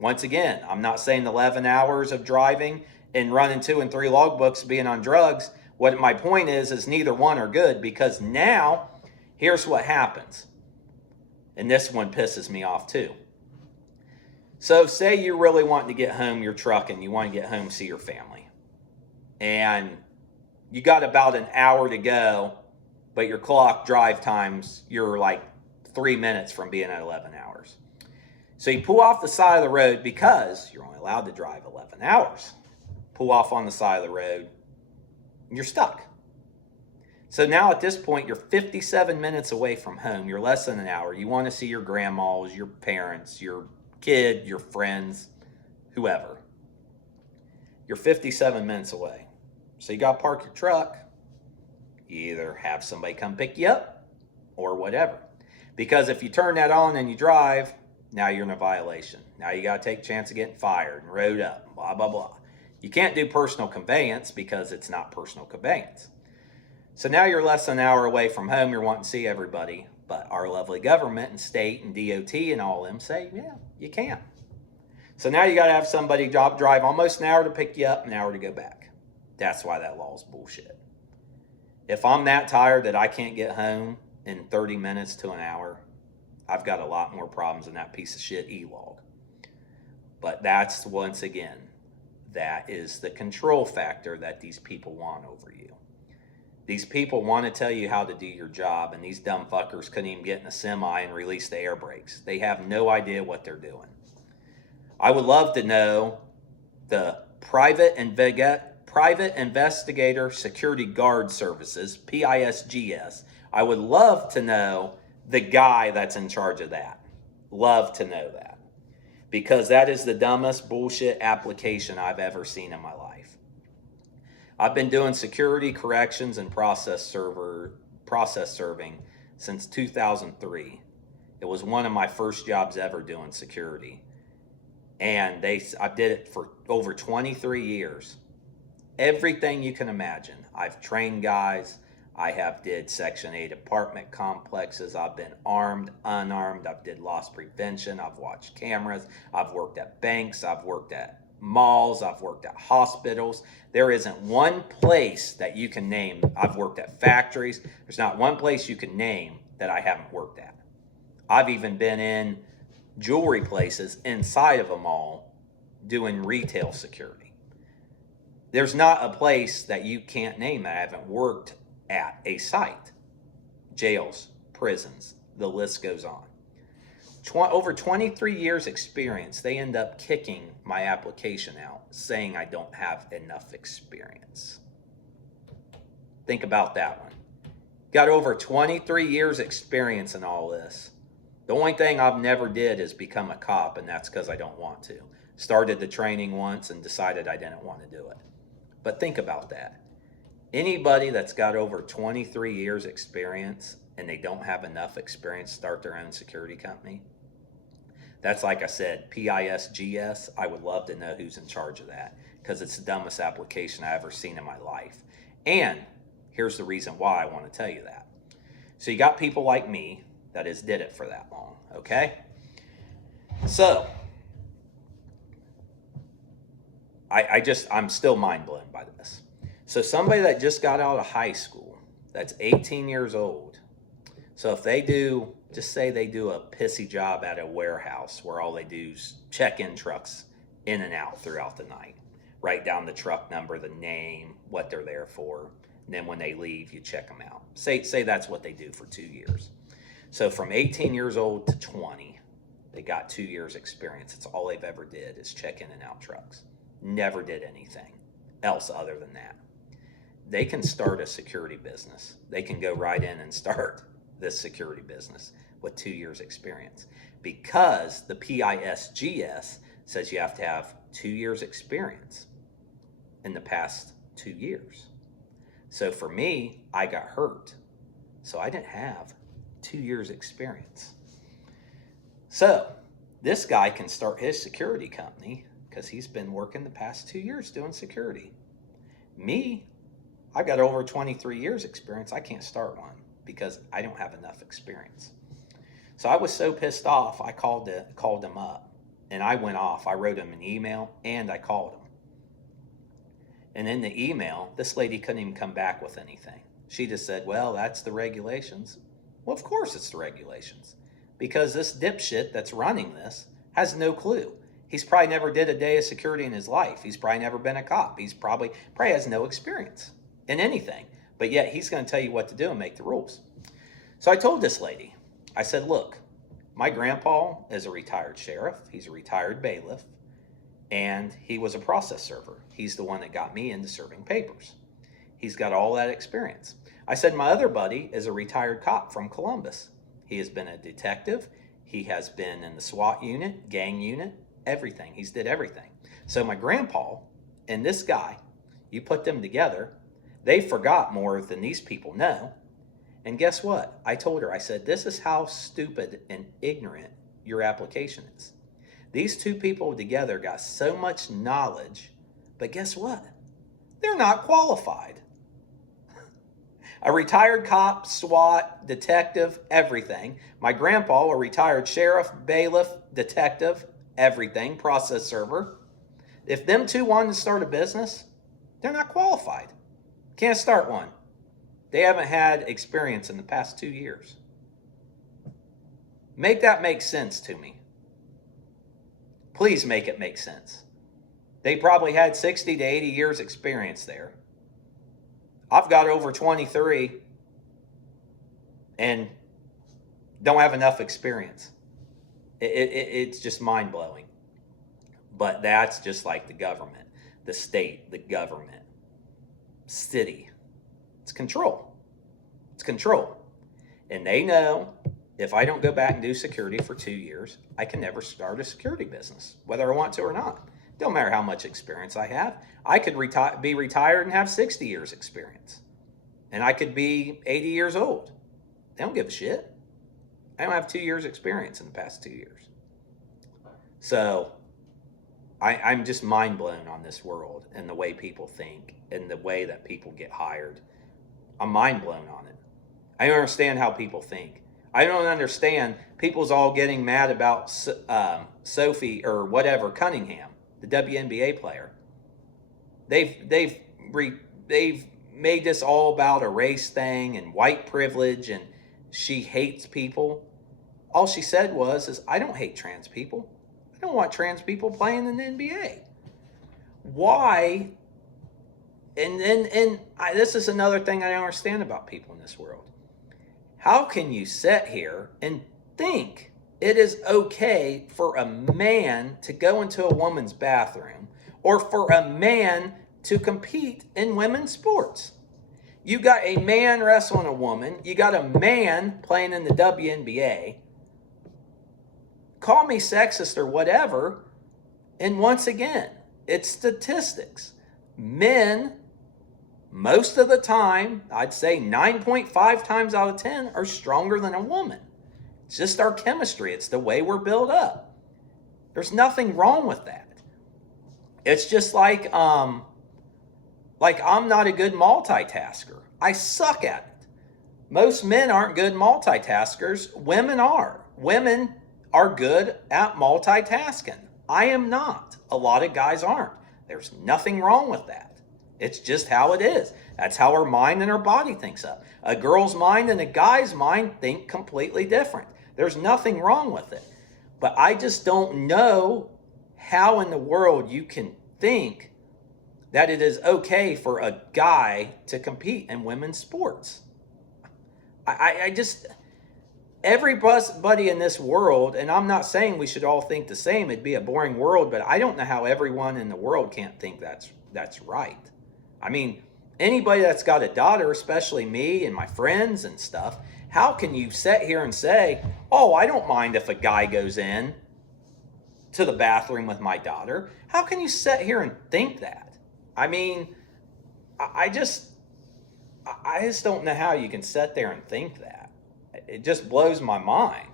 Once again, I'm not saying 11 hours of driving and running 2 and 3 logbooks being on drugs. What my point is neither one are good, because now here's what happens. And this one pisses me off too. So say you're really wanting to get home, you're trucking, you want to get home, see your family. And you got about an hour to go, but your clock drive times, you're like 3 minutes from being at 11 hours. So you pull off the side of the road because you're only allowed to drive 11 hours. Pull off on the side of the road, and you're stuck. So now at this point, you're 57 minutes away from home. You're less than an hour. You want to see your grandmas, your parents, your kid, your friends, whoever. You're 57 minutes away. So you got to park your truck. You either have somebody come pick you up or whatever. Because if you turn that on and you drive, now you're in a violation. Now you got to take a chance of getting fired and rode up, blah, blah, blah. You can't do personal conveyance because it's not personal conveyance. So now you're less than an hour away from home. You're wanting to see everybody. But our lovely government and state and DOT and all of them say, yeah, you can. So now you got to have somebody drive almost an hour to pick you up, an hour to go back. That's why that law is bullshit. If I'm that tired that I can't get home in 30 minutes to an hour, I've got a lot more problems than that piece of shit e-log. But that's, once again, that is the control factor that these people want over you. These people want to tell you how to do your job, and these dumb fuckers couldn't even get in a semi and release the air brakes. They have no idea what they're doing. I would love to know the Private Investigator Security Guard Services, PISGS. I would love to know the guy that's in charge of that. Love to know that. Because that is the dumbest bullshit application I've ever seen in my life. I've been doing security, corrections, and process serving since 2003. It was one of my first jobs ever doing security. And I did it for over 23 years. Everything you can imagine. I've trained guys. I have did Section 8 apartment complexes. I've been armed, unarmed. I've did loss prevention. I've watched cameras. I've worked at banks. I've worked at malls. I've worked at hospitals. There isn't one place that you can name. I've worked at factories. There's not one place you can name that I haven't worked at. I've even been in jewelry places inside of a mall doing retail security. There's not a place that you can't name that I haven't worked at a site. Jails, prisons, the list goes on. Over 23 years experience, they end up kicking my application out, saying I don't have enough experience. Think about that one. Got over 23 years experience in all this. The only thing I've never did is become a cop, and that's because I don't want to. Started the training once and decided I didn't want to do it. But think about that. Anybody that's got over 23 years experience and they don't have enough experience to start their own security company, that's like I said, PISGS. I would love to know who's in charge of that because it's the dumbest application I've ever seen in my life. And here's the reason why I want to tell you that. So you got people like me that has did it for that long, okay? So I'm still mind blown by this. So somebody that just got out of high school, that's 18 years old. So if they do, just say they do a pissy job at a warehouse where all they do is check in trucks in and out throughout the night, write down the truck number, the name, what they're there for, and then when they leave, you check them out. Say that's what they do for 2 years. So from 18 years old to 20, they got 2 years experience. It's all they've ever did is check in and out trucks. Never did anything else other than that. They can start a security business. They can go right in and start this security business with 2 years experience because the PISGS says you have to have 2 years experience in the past 2 years. So for me, I got hurt. So I didn't have 2 years experience. So this guy can start his security company because he's been working the past 2 years doing security. Me, I got over 23 years experience. I can't start one because I don't have enough experience. So I was so pissed off, I called him up and I went off. I wrote him an email and I called him. And in the email, this lady couldn't even come back with anything. She just said, well, that's the regulations. Well, of course it's the regulations because this dipshit that's running this has no clue. He's probably never did a day of security in his life. He's probably never been a cop. He's probably has no experience in anything. But yet he's going to tell you what to do and make the rules. So I told this lady, I said, look, my grandpa is a retired sheriff. He's a retired bailiff. And he was a process server. He's the one that got me into serving papers. He's got all that experience. I said, my other buddy is a retired cop from Columbus. He has been a detective. He has been in the SWAT unit, gang unit, everything. He's did everything. So my grandpa and this guy, you put them together, they forgot more than these people know. And guess what? I told her, I said, this is how stupid and ignorant your application is. These two people together got so much knowledge, but guess what? They're not qualified. A retired cop, SWAT, detective, everything. My grandpa, a retired sheriff, bailiff, detective, everything, process server. If them two wanted to start a business, they're not qualified. Can't start one. They haven't had experience in the past 2 years. Make that make sense to me. Please make it make sense. They probably had 60 to 80 years experience there. I've got over 23 and don't have enough experience. It's just mind-blowing. But that's just like the government, the state, the government, city. It's control. It's control. And they know if I don't go back and do security for 2 years, I can never start a security business, whether I want to or not. Don't matter how much experience I have. I could be retired and have 60 years experience. And I could be 80 years old. They don't give a shit. I don't have 2 years experience in the past 2 years. So I'm just mind blown on this world and the way people think and the way that people get hired. I'm mind blown on it. I don't understand how people think. I don't understand people's all getting mad about Sophie or whatever, Cunningham, the WNBA player. They've made this all about a race thing and white privilege and she hates people. All she said was I don't hate trans people. I don't want trans people playing in the NBA. Why? And this is another thing I don't understand about people in this world. How can you sit here and think it is okay for a man to go into a woman's bathroom or for a man to compete in women's sports? You got a man wrestling a woman. You got a man playing in the WNBA. Call me sexist or most of the time, I'd say 9.5 times out of 10 are stronger than a woman. It's just our chemistry. It's the way we're built up. There's nothing wrong with that. It's just like I'm not a good multitasker. I suck at it. Most men aren't good multitaskers. Women are. Women are good at multitasking. I am not. A lot of guys aren't. There's nothing wrong with that. It's just how it is. That's how our mind and our body thinks of. A girl's mind and a guy's mind think completely different. There's nothing wrong with it. But I just don't know how in the world you can think that it is okay for a guy to compete in women's sports. I just, everybody in this world, and I'm not saying we should all think the same, it'd be a boring world, but I don't know how everyone in the world can't think that's right. I mean, anybody that's got a daughter, especially me and my friends and stuff, how can you sit here and say, oh, I don't mind if a guy goes in to the bathroom with my daughter? How can you sit here and think that? I mean, I just don't know how you can sit there and think that. It just blows my mind.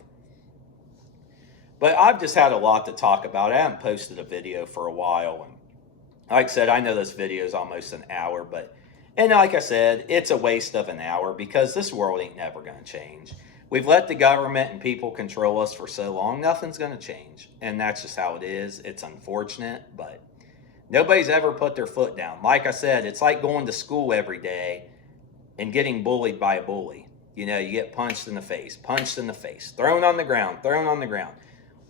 But I've just had a lot to talk about. I haven't posted a video for a while. And like I said, I know this video is almost an hour, and like I said, it's a waste of an hour because this world ain't never going to change. We've let the government and people control us for so long, nothing's going to change. And that's just how it is. It's unfortunate, but nobody's ever put their foot down. Like I said, it's like going to school every day and getting bullied by a bully. You know, you get punched in the face, thrown on the ground.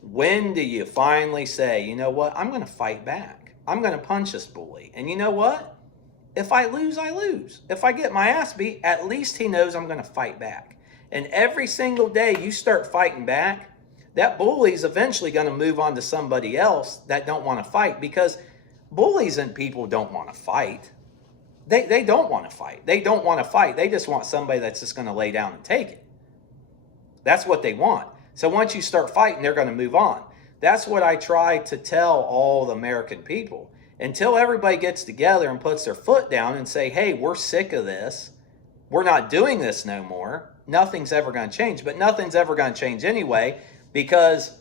When do you finally say, you know what, I'm going to fight back. I'm going to punch this bully. And you know what? If I lose, I lose. If I get my ass beat, at least he knows I'm going to fight back. And every single day you start fighting back, that bully's eventually going to move on to somebody else that don't want to fight, because bullies and people don't want to fight. They don't want to fight. They don't want to fight. They just want somebody that's just going to lay down and take it. That's what they want. So once you start fighting, they're going to move on. That's what I try to tell all the American people. Until everybody gets together and puts their foot down and say, hey, we're sick of this. We're not doing this no more. Nothing's ever going to change. But nothing's ever going to change anyway, because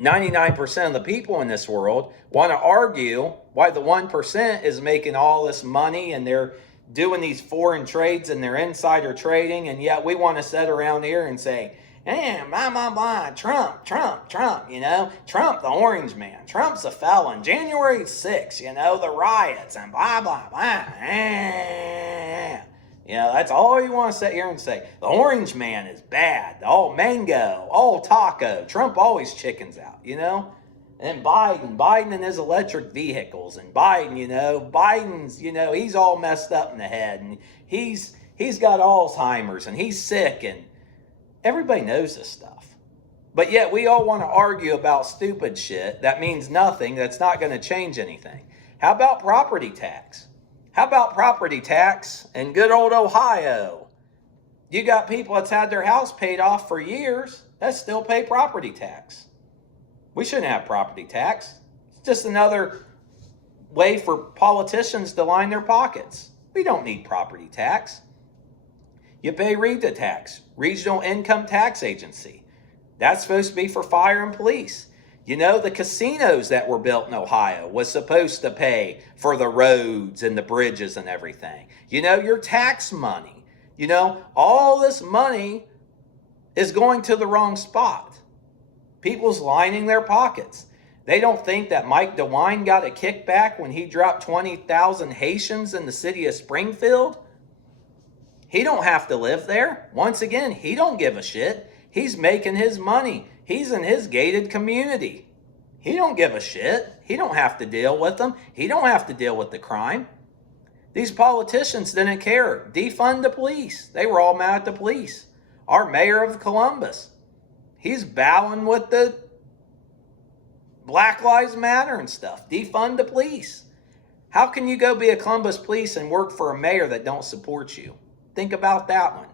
99% of the people in this world want to argue why the 1% is making all this money and they're doing these foreign trades and they're insider trading, and yet we want to sit around here and say, blah, blah, blah, Trump, you know, Trump, the orange man, Trump's a felon, January 6th, you know, the riots, and blah, blah, blah. You know, that's all you want to sit here and say. The orange man is bad. Oh, mango. Oh, taco. Trump always chickens out, you know. And Biden and his electric vehicles. And Biden's, you know, he's all messed up in the head. And he's got Alzheimer's and he's sick. And everybody knows this stuff. But yet we all want to argue about stupid shit that means nothing, that's not going to change anything. How about property tax? How about property tax in good old Ohio? You got people that's had their house paid off for years that still pay property tax. We shouldn't have property tax. It's just another way for politicians to line their pockets. We don't need property tax. You pay RETA tax, Regional Income Tax Agency. That's supposed to be for fire and police. You know, the casinos that were built in Ohio was supposed to pay for the roads and the bridges and everything. You know, your tax money. You know, all this money is going to the wrong spot. People's lining their pockets. They don't think that Mike DeWine got a kickback when he dropped 20,000 Haitians in the city of Springfield. He don't have to live there. Once again, he don't give a shit. He's making his money. He's in his gated community. He don't give a shit. He don't have to deal with them. He don't have to deal with the crime. These politicians didn't care. Defund the police. They were all mad at the police. Our mayor of Columbus, he's bowing with the Black Lives Matter and stuff. Defund the police. How can you go be a Columbus police and work for a mayor that don't support you? Think about that one.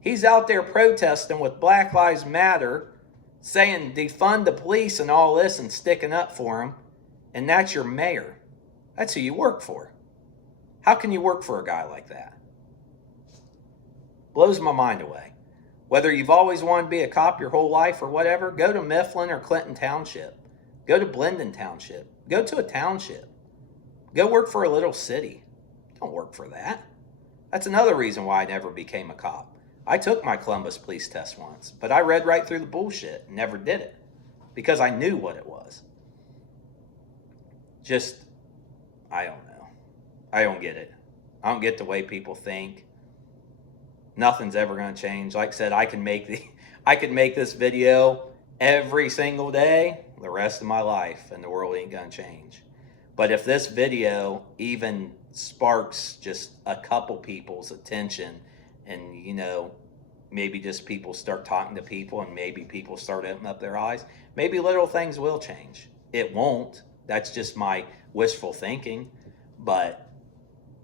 He's out there protesting with Black Lives Matter, saying defund the police and all this and sticking up for him, and that's your mayor. That's who you work for. How can you work for a guy like that? Blows my mind away. Whether you've always wanted to be a cop your whole life or whatever, go to Mifflin or Clinton Township. Go to Blendon Township. Go to a township. Go work for a little city. Don't work for that. That's another reason why I never became a cop. I took my Columbus police test once, but I read right through the bullshit and never did it because I knew what it was. Just, I don't know. I don't get it. I don't get the way people think. Nothing's ever going to change. Like I said, I could make this video every single day the rest of my life and the world ain't going to change. But if this video even sparks just a couple people's attention and, you know, maybe just people start talking to people and maybe people start opening up their eyes, maybe little things will change. It won't. That's just my wishful thinking. But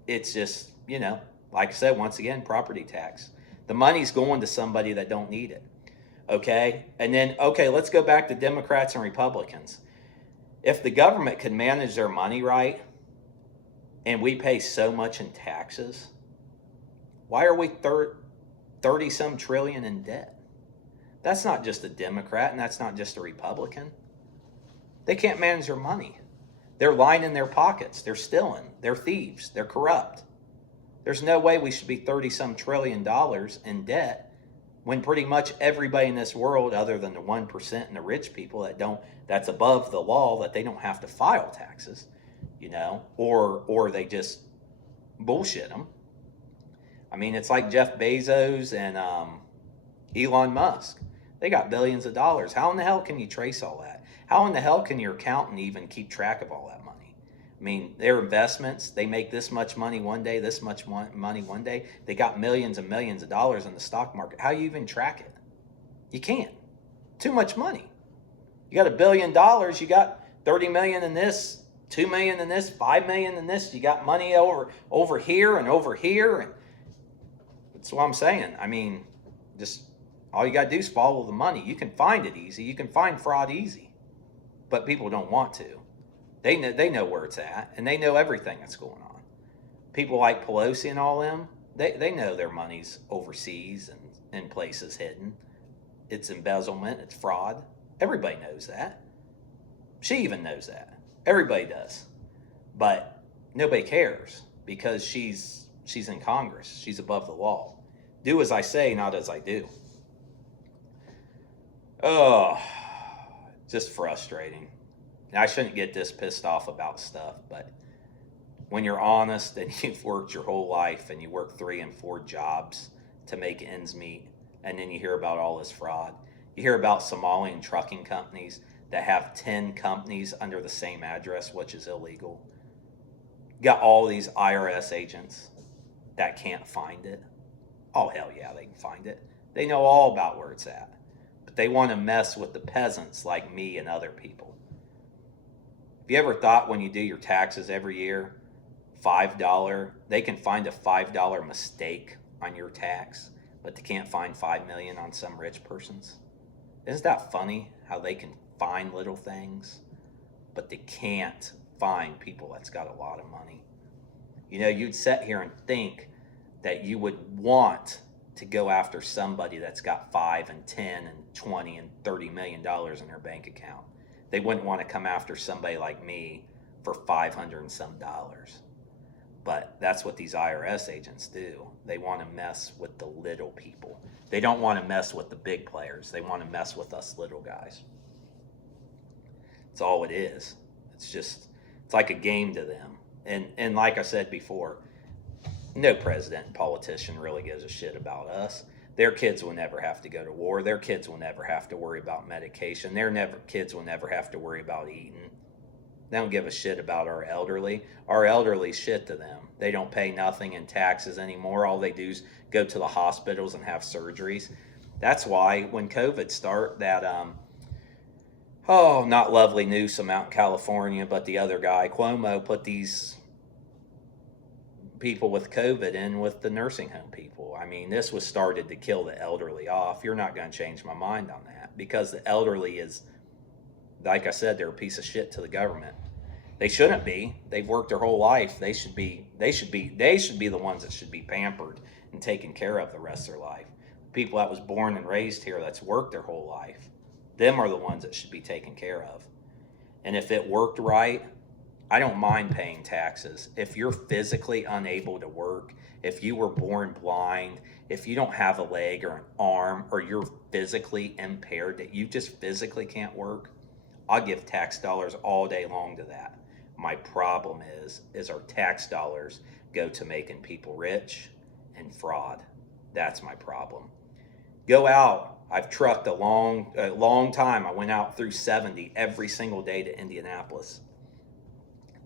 it's just, you know, like I said, once again, property tax. The money's going to somebody that don't need it. Okay? And then, okay, let's go back to Democrats and Republicans. If the government could manage their money right, and we pay so much in taxes, why are we 30-some trillion in debt? That's not just a Democrat, and that's not just a Republican. They can't manage their money. They're lining their pockets. They're stealing. They're thieves. They're corrupt. There's no way we should be 30-some trillion dollars in debt when pretty much everybody in this world, other than the 1% and the rich people that's above the law, that they don't have to file taxes, you know, or they just bullshit them. I mean, it's like Jeff Bezos and Elon Musk. They got billions of dollars. How in the hell can you trace all that? How in the hell can your accountant even keep track of all that money? I mean, their investments, they make this much money one day, this much money one day. They got millions and millions of dollars in the stock market. How do you even track it? You can't. Too much money. You got $1 billion, you got 30 million in this, 2 million in this, 5 million in this. You got money over here and over here. And that's what I'm saying. I mean, just all you got to do is follow the money. You can find it easy. You can find fraud easy. But people don't want to. They know where it's at, and they know everything that's going on. People like Pelosi and all them, they know their money's overseas and in places hidden. It's embezzlement, it's fraud. Everybody knows that. She even knows that. Everybody does. But nobody cares because she's in Congress. She's above the law. Do as I say, not as I do. Oh, just frustrating. Now, I shouldn't get this pissed off about stuff, but when you're honest and you've worked your whole life and you work 3 and 4 jobs to make ends meet, and then you hear about all this fraud. You hear about Somalian trucking companies that have 10 companies under the same address, which is illegal. You got all these IRS agents that can't find it. Oh, hell yeah, they can find it. They know all about where it's at. But they want to mess with the peasants like me and other people. Have you ever thought when you do your taxes every year, $5, they can find a $5 mistake on your tax, but they can't find $5 million on some rich person's? Isn't that funny how they can find little things, but they can't find people that's got a lot of money? You know, you'd sit here and think that you would want to go after somebody that's got 5 and 10 and 20 and $30 million in their bank account. They wouldn't want to come after somebody like me for $500 and some dollars. But that's what these IRS agents do. They want to mess with the little people. They don't want to mess with the big players. They want to mess with us little guys. That's all it is. It's like a game to them. And like I said before, no president and politician really gives a shit about us. Their kids will never have to go to war. Their kids will never have to worry about medication. Kids will never have to worry about eating. They don't give a shit about our elderly. Our elderly shit to them. They don't pay nothing in taxes anymore. All they do is go to the hospitals and have surgeries. That's why when COVID started, that not lovely Newsom out in California, but the other guy, Cuomo, put these people with COVID in with the nursing home people. I mean, this was started to kill the elderly off. You're not going to change my mind on that because the elderly is, like I said, they're a piece of shit to the government. They shouldn't be. They've worked their whole life. They should be the ones that should be pampered and taken care of the rest of their life. People that was born and raised here, that's worked their whole life, them are the ones that should be taken care of. And if it worked right, I don't mind paying taxes. If you're physically unable to work, if you were born blind, if you don't have a leg or an arm, or you're physically impaired, that you just physically can't work, I'll give tax dollars all day long to that. My problem is our tax dollars go to making people rich and fraud. That's my problem. Go out. I've trucked a long time. I went out through 70 every single day to Indianapolis.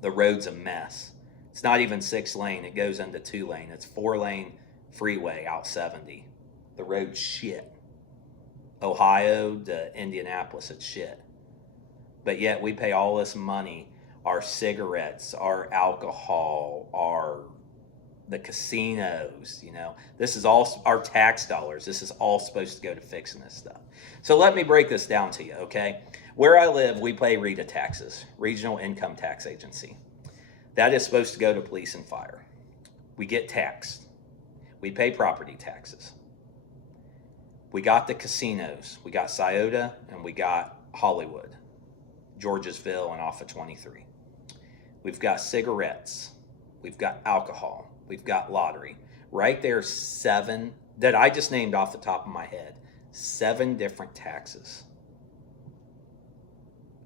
The road's a mess. It's not even 6-lane. It goes into 2-lane. It's 4-lane freeway out 70. The road's shit. Ohio to Indianapolis, it's shit. But yet we pay all this money, our cigarettes, our alcohol, the casinos, this is all our tax dollars. This is all supposed to go to fixing this stuff. So let me break this down to you, okay? Where I live, we pay RITA taxes, Regional Income Tax Agency. That is supposed to go to police and fire. We get taxed. We pay property taxes. We got the casinos. We got Scioto and we got Hollywood, Georgesville and off of 23. We've got cigarettes. We've got alcohol. We've got lottery. Right there, 7 that I just named off the top of my head. 7 different taxes.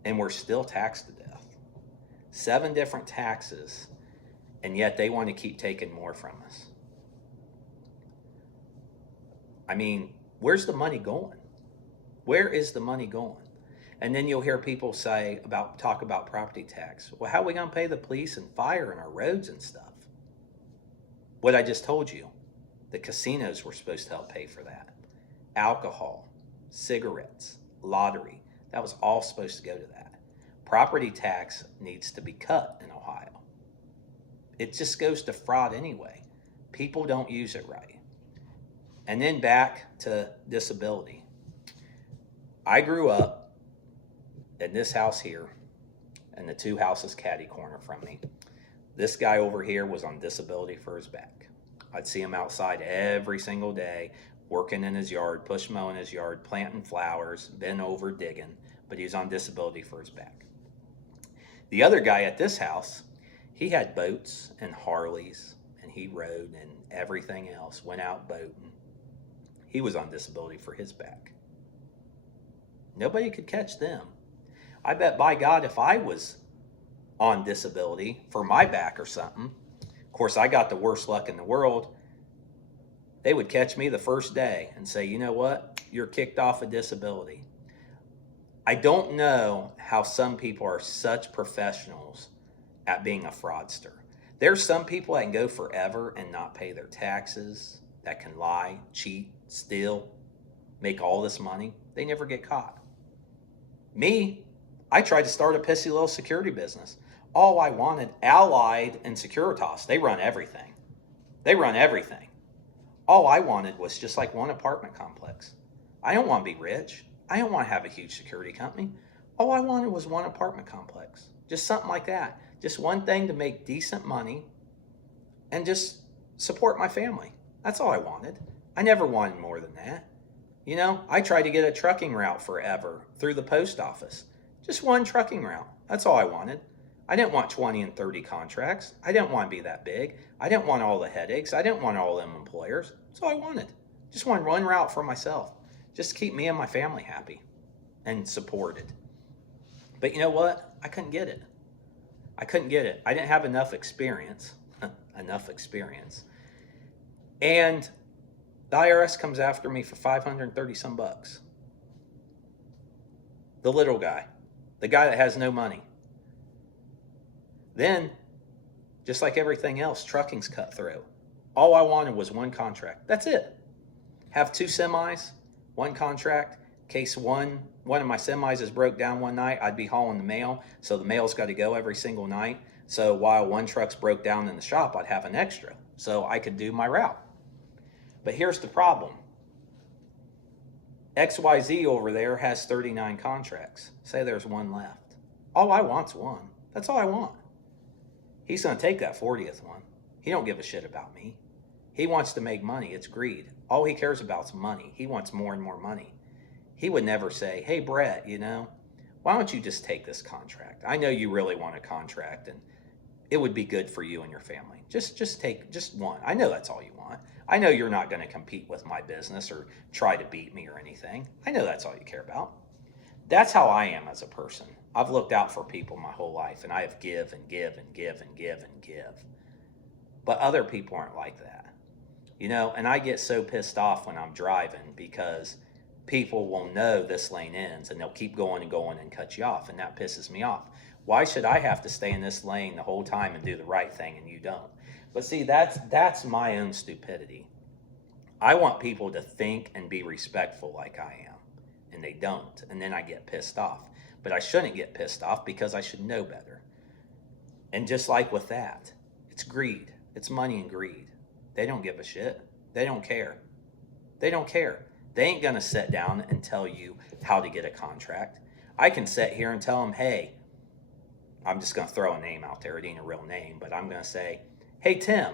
And we're still taxed to death. 7 different taxes, and yet they want to keep taking more from us. I mean, where's the money going? Where is the money going? And then you'll hear people talk about property tax. Well, how are we going to pay the police and fire and our roads and stuff? What I just told you, the casinos were supposed to help pay for that. Alcohol, cigarettes, lottery, that was all supposed to go to that. Property tax needs to be cut in Ohio. It just goes to fraud anyway. People don't use it right. And then back to disability. I grew up in this house here, and the 2 houses catty corner from me. This guy over here was on disability for his back. I'd see him outside every single day, working in his yard, push mowing his yard, planting flowers, bent over digging, but he was on disability for his back. The other guy at this house, he had boats and Harleys, and he rode and everything else, went out boating. He was on disability for his back. Nobody could catch them. I bet by God, if I was on disability for my back or something, of course I got the worst luck in the world, they would catch me the first day and say, you know what, you're kicked off of disability. I don't know how some people are such professionals at being a fraudster. There's some people that can go forever and not pay their taxes, that can lie, cheat, steal, make all this money. They never get caught. Me, I tried to start a pissy little security business. All I wanted, Allied and Securitas, they run everything. They run everything. All I wanted was just like one apartment complex. I don't want to be rich. I don't want to have a huge security company. All I wanted was one apartment complex. Just something like that. Just one thing to make decent money and just support my family. That's all I wanted. I never wanted more than that. I tried to get a trucking route forever through the post office. Just one trucking route. That's all I wanted. I didn't want 20 and 30 contracts. I didn't want to be that big. I didn't want all the headaches. I didn't want all them employers. That's all I wanted. Just wanted one route for myself. Just to keep me and my family happy and supported. But you know what? I couldn't get it. I couldn't get it. I didn't have enough experience. And the IRS comes after me for 530 some bucks. The little guy. The guy that has no money. Then, just like everything else, trucking's cutthroat. All I wanted was one contract. That's it. Have 2 semis, one contract. In case one of my semis is broke down one night, I'd be hauling the mail. So the mail's got to go every single night. So while one truck's broke down in the shop, I'd have an extra. So I could do my route. But here's the problem. XYZ over there has 39 contracts. Say there's one left. All I want's one. That's all I want. He's going to take that 40th one. He don't give a shit about me. He wants to make money. It's greed. All he cares about is money. He wants more and more money. He would never say, hey, Brett, why don't you just take this contract? I know you really want a contract and it would be good for you and your family. Just take just one. I know that's all you want. I know you're not going to compete with my business or try to beat me or anything. I know that's all you care about. That's how I am as a person. I've looked out for people my whole life, and I have give and give and give and give and give. But other people aren't like that. And I get so pissed off when I'm driving because people will know this lane ends and they'll keep going and going and cut you off, and that pisses me off. Why should I have to stay in this lane the whole time and do the right thing and you don't? But see, that's my own stupidity. I want people to think and be respectful like I am, and they don't, and then I get pissed off. But I shouldn't get pissed off because I should know better. And just like with that, it's greed. It's money and greed. They don't give a shit. They don't care. They don't care. They ain't going to sit down and tell you how to get a contract. I can sit here and tell them, hey, I'm just going to throw a name out there. It ain't a real name, but I'm going to say, hey, Tim,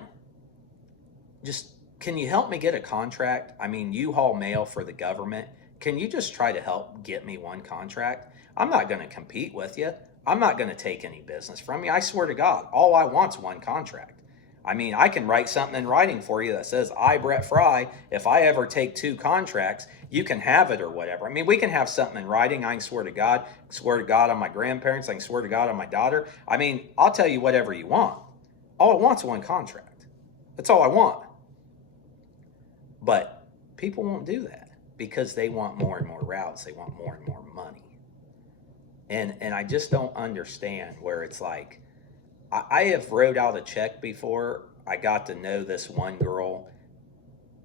just can you help me get a contract? I mean, you haul mail for the government. Can you just try to help get me one contract? I'm not going to compete with you. I'm not going to take any business from you. I swear to God, all I want's one contract. I mean, I can write something in writing for you that says, I, Brett Fry, if I ever take 2 contracts, you can have it or whatever. I mean, we can have something in writing. I can swear to God on my grandparents. I can swear to God on my daughter. I mean, I'll tell you whatever you want. All I want's one contract. That's all I want. But people won't do that because they want more and more routes. They want more and more money. And I just don't understand where it's like, I have wrote out a check before. I got to know this one girl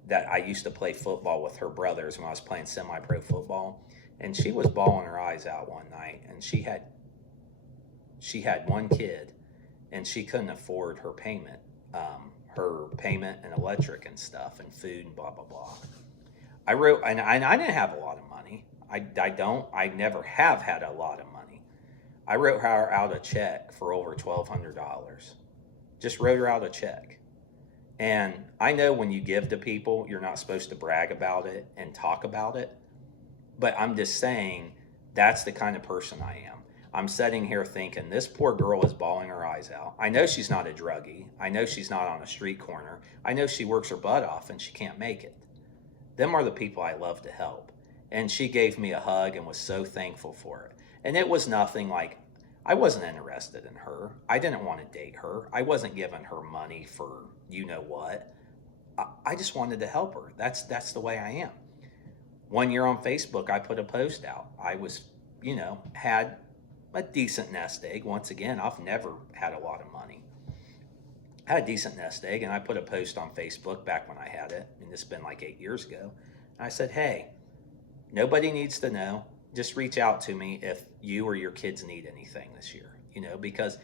that I used to play football with her brothers when I was playing semi-pro football. And she was bawling her eyes out one night. And she had one kid and she couldn't afford her payment and electric and stuff and food and blah, blah, blah. I wrote, and I didn't have a lot of money. I never have had a lot of money. I wrote her out a check for over $1,200. Just wrote her out a check. And I know when you give to people, you're not supposed to brag about it and talk about it. But I'm just saying that's the kind of person I am. I'm sitting here thinking this poor girl is bawling her eyes out. I know she's not a druggie. I know she's not on a street corner. I know she works her butt off and she can't make it. Them are the people I love to help. And she gave me a hug and was so thankful for it. And it was nothing like, I wasn't interested in her. I didn't want to date her. I wasn't giving her money for you know what. I just wanted to help her. That's the way I am. One year on Facebook, I put a post out. I was, had a decent nest egg. Once again, I've never had a lot of money. I had a decent nest egg, and I put a post on Facebook back when I had it, and it's been like 8 years ago. And I said, hey, nobody needs to know. Just reach out to me if you or your kids need anything this year, because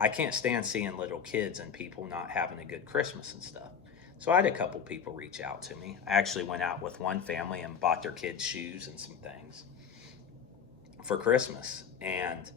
I can't stand seeing little kids and people not having a good Christmas and stuff. So I had a couple people reach out to me. I actually went out with one family and bought their kids shoes and some things for Christmas. And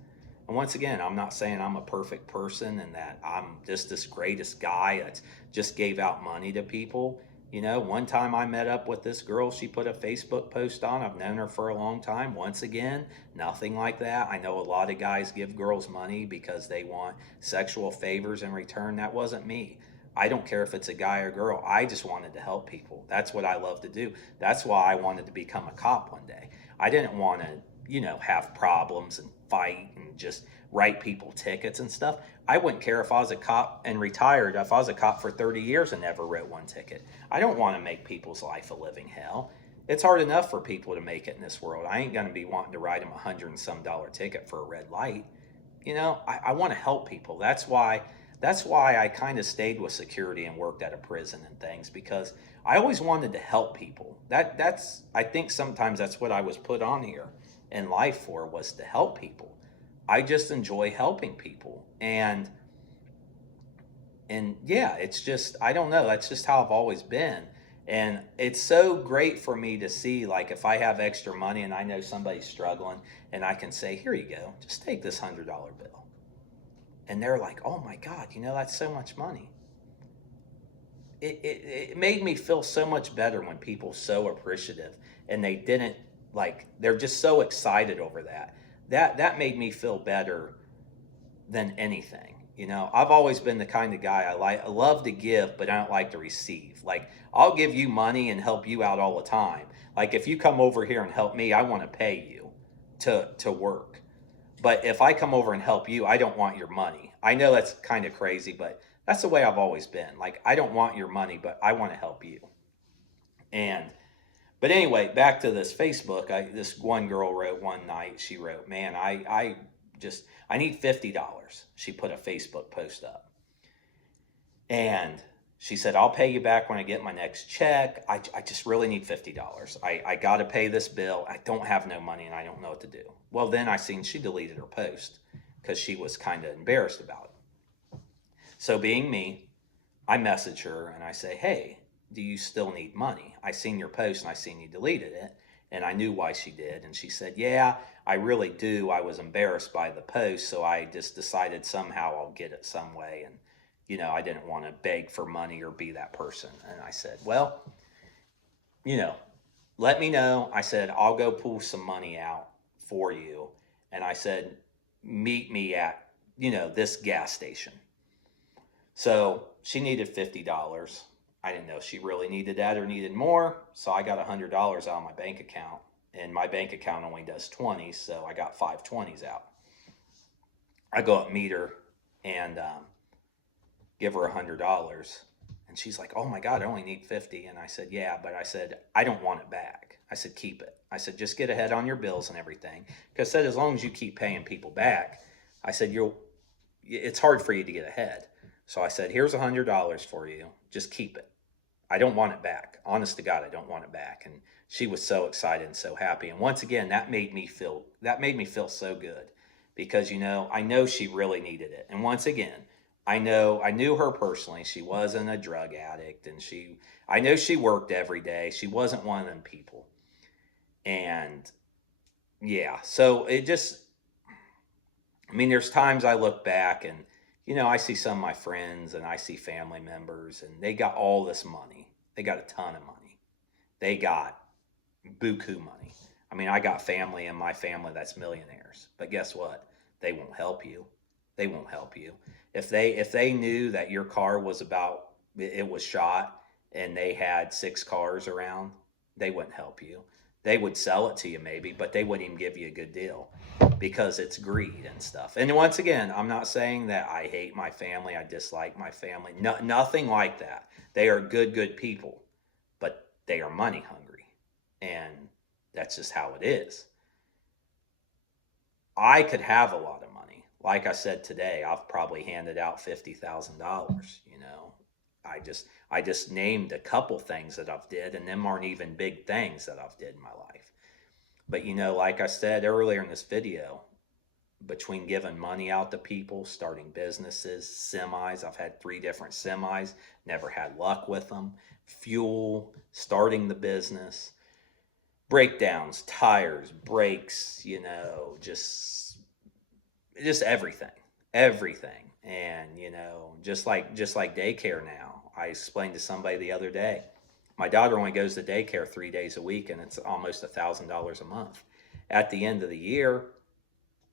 once again, I'm not saying I'm a perfect person and that I'm just this greatest guy that just gave out money to people. One time I met up with this girl, she put a Facebook post on. I've known her for a long time. Once again, nothing like that. I know a lot of guys give girls money because they want sexual favors in return. That wasn't me. I don't care if it's a guy or girl. I just wanted to help people. That's what I love to do. That's why I wanted to become a cop one day. I didn't want to, have problems and fight and just write people tickets and stuff. I wouldn't care if I was a cop and retired, if I was a cop for 30 years and never wrote one ticket. I don't want to make people's life a living hell. It's hard enough for people to make it in this world. I ain't going to be wanting to write them $100 and some ticket for a red light. I want to help people. That's why I kind of stayed with security and worked at a prison and things, because I always wanted to help people. I think sometimes that's what I was put on here in life for, was to help people. I just enjoy helping people. And yeah, it's just, I don't know, that's just how I've always been. And it's so great for me to see, like, if I have extra money and I know somebody's struggling and I can say, here you go, just take this $100 bill. And they're like, oh my God, that's so much money. It made me feel so much better when people so appreciative and they didn't they're just so excited over that. That made me feel better than anything. I've always been the kind of guy I love to give, but I don't like to receive. Like, I'll give you money and help you out all the time. Like, if you come over here and help me, I want to pay you to work. But if I come over and help you, I don't want your money. I know that's kind of crazy, but that's the way I've always been. Like, I don't want your money, but I want to help you. And but anyway, back to this Facebook. This one girl wrote one night. She wrote, "Man, I need $50." She put a Facebook post up, and she said, "I'll pay you back when I get my next check. I just really need $50. I got to pay this bill. I don't have no money and I don't know what to do." Well, then I seen she deleted her post because she was kind of embarrassed about it. So being me, I message her and I say, "Hey, do you still need money? I seen your post and I seen you deleted it." And I knew why she did. And she said, "Yeah, I really do. I was embarrassed by the post, so I just decided somehow I'll get it some way. And, I didn't want to beg for money or be that person." And I said, "Well, you know, let me know." I said, "I'll go pull some money out for you." And I said, "Meet me at, this gas station." So she needed $50. I didn't know if she really needed that or needed more. So I got $100 out of my bank account. And my bank account only does 20, so I got 5 20s out. I go up, meet her, and give her $100. And she's like, "Oh my God, I only need 50." And I said, "Yeah," but I said, "I don't want it back." I said, "Keep it." I said, "Just get ahead on your bills and everything." Because I said, as long as you keep paying people back, I said, it's hard for you to get ahead. So I said, "Here's $100 for you. Just keep it. I don't want it back. Honest to God, I don't want it back." And she was so excited and so happy. And once again, that made me feel so good because, I know she really needed it. And once again, I knew her personally. She wasn't a drug addict, and I know she worked every day. She wasn't one of them people. And yeah, so there's times I look back and, I see some of my friends and I see family members and they got all this money. They got a ton of money. They got buku money. I got family in my family that's millionaires. But guess what? They won't help you. They won't help you. If they knew that your car was it was shot and they had 6 cars around, they wouldn't help you. They would sell it to you maybe, but they wouldn't even give you a good deal because it's greed and stuff. And once again, I'm not saying that I hate my family, I dislike my family. No, nothing like that. They are good people, but they are money hungry. And that's just how it is. I could have a lot of money. Like I said today, I've probably handed out $50,000. I just named a couple things that I've did, and them aren't even big things that I've did in my life. But like I said earlier in this video, between giving money out to people, starting businesses, semis, I've had 3 different semis, never had luck with them, fuel, starting the business, breakdowns, tires, brakes, just everything. And just like daycare now. I explained to somebody the other day, my daughter only goes to daycare 3 days a week, and it's almost $1,000 a month. At the end of the year,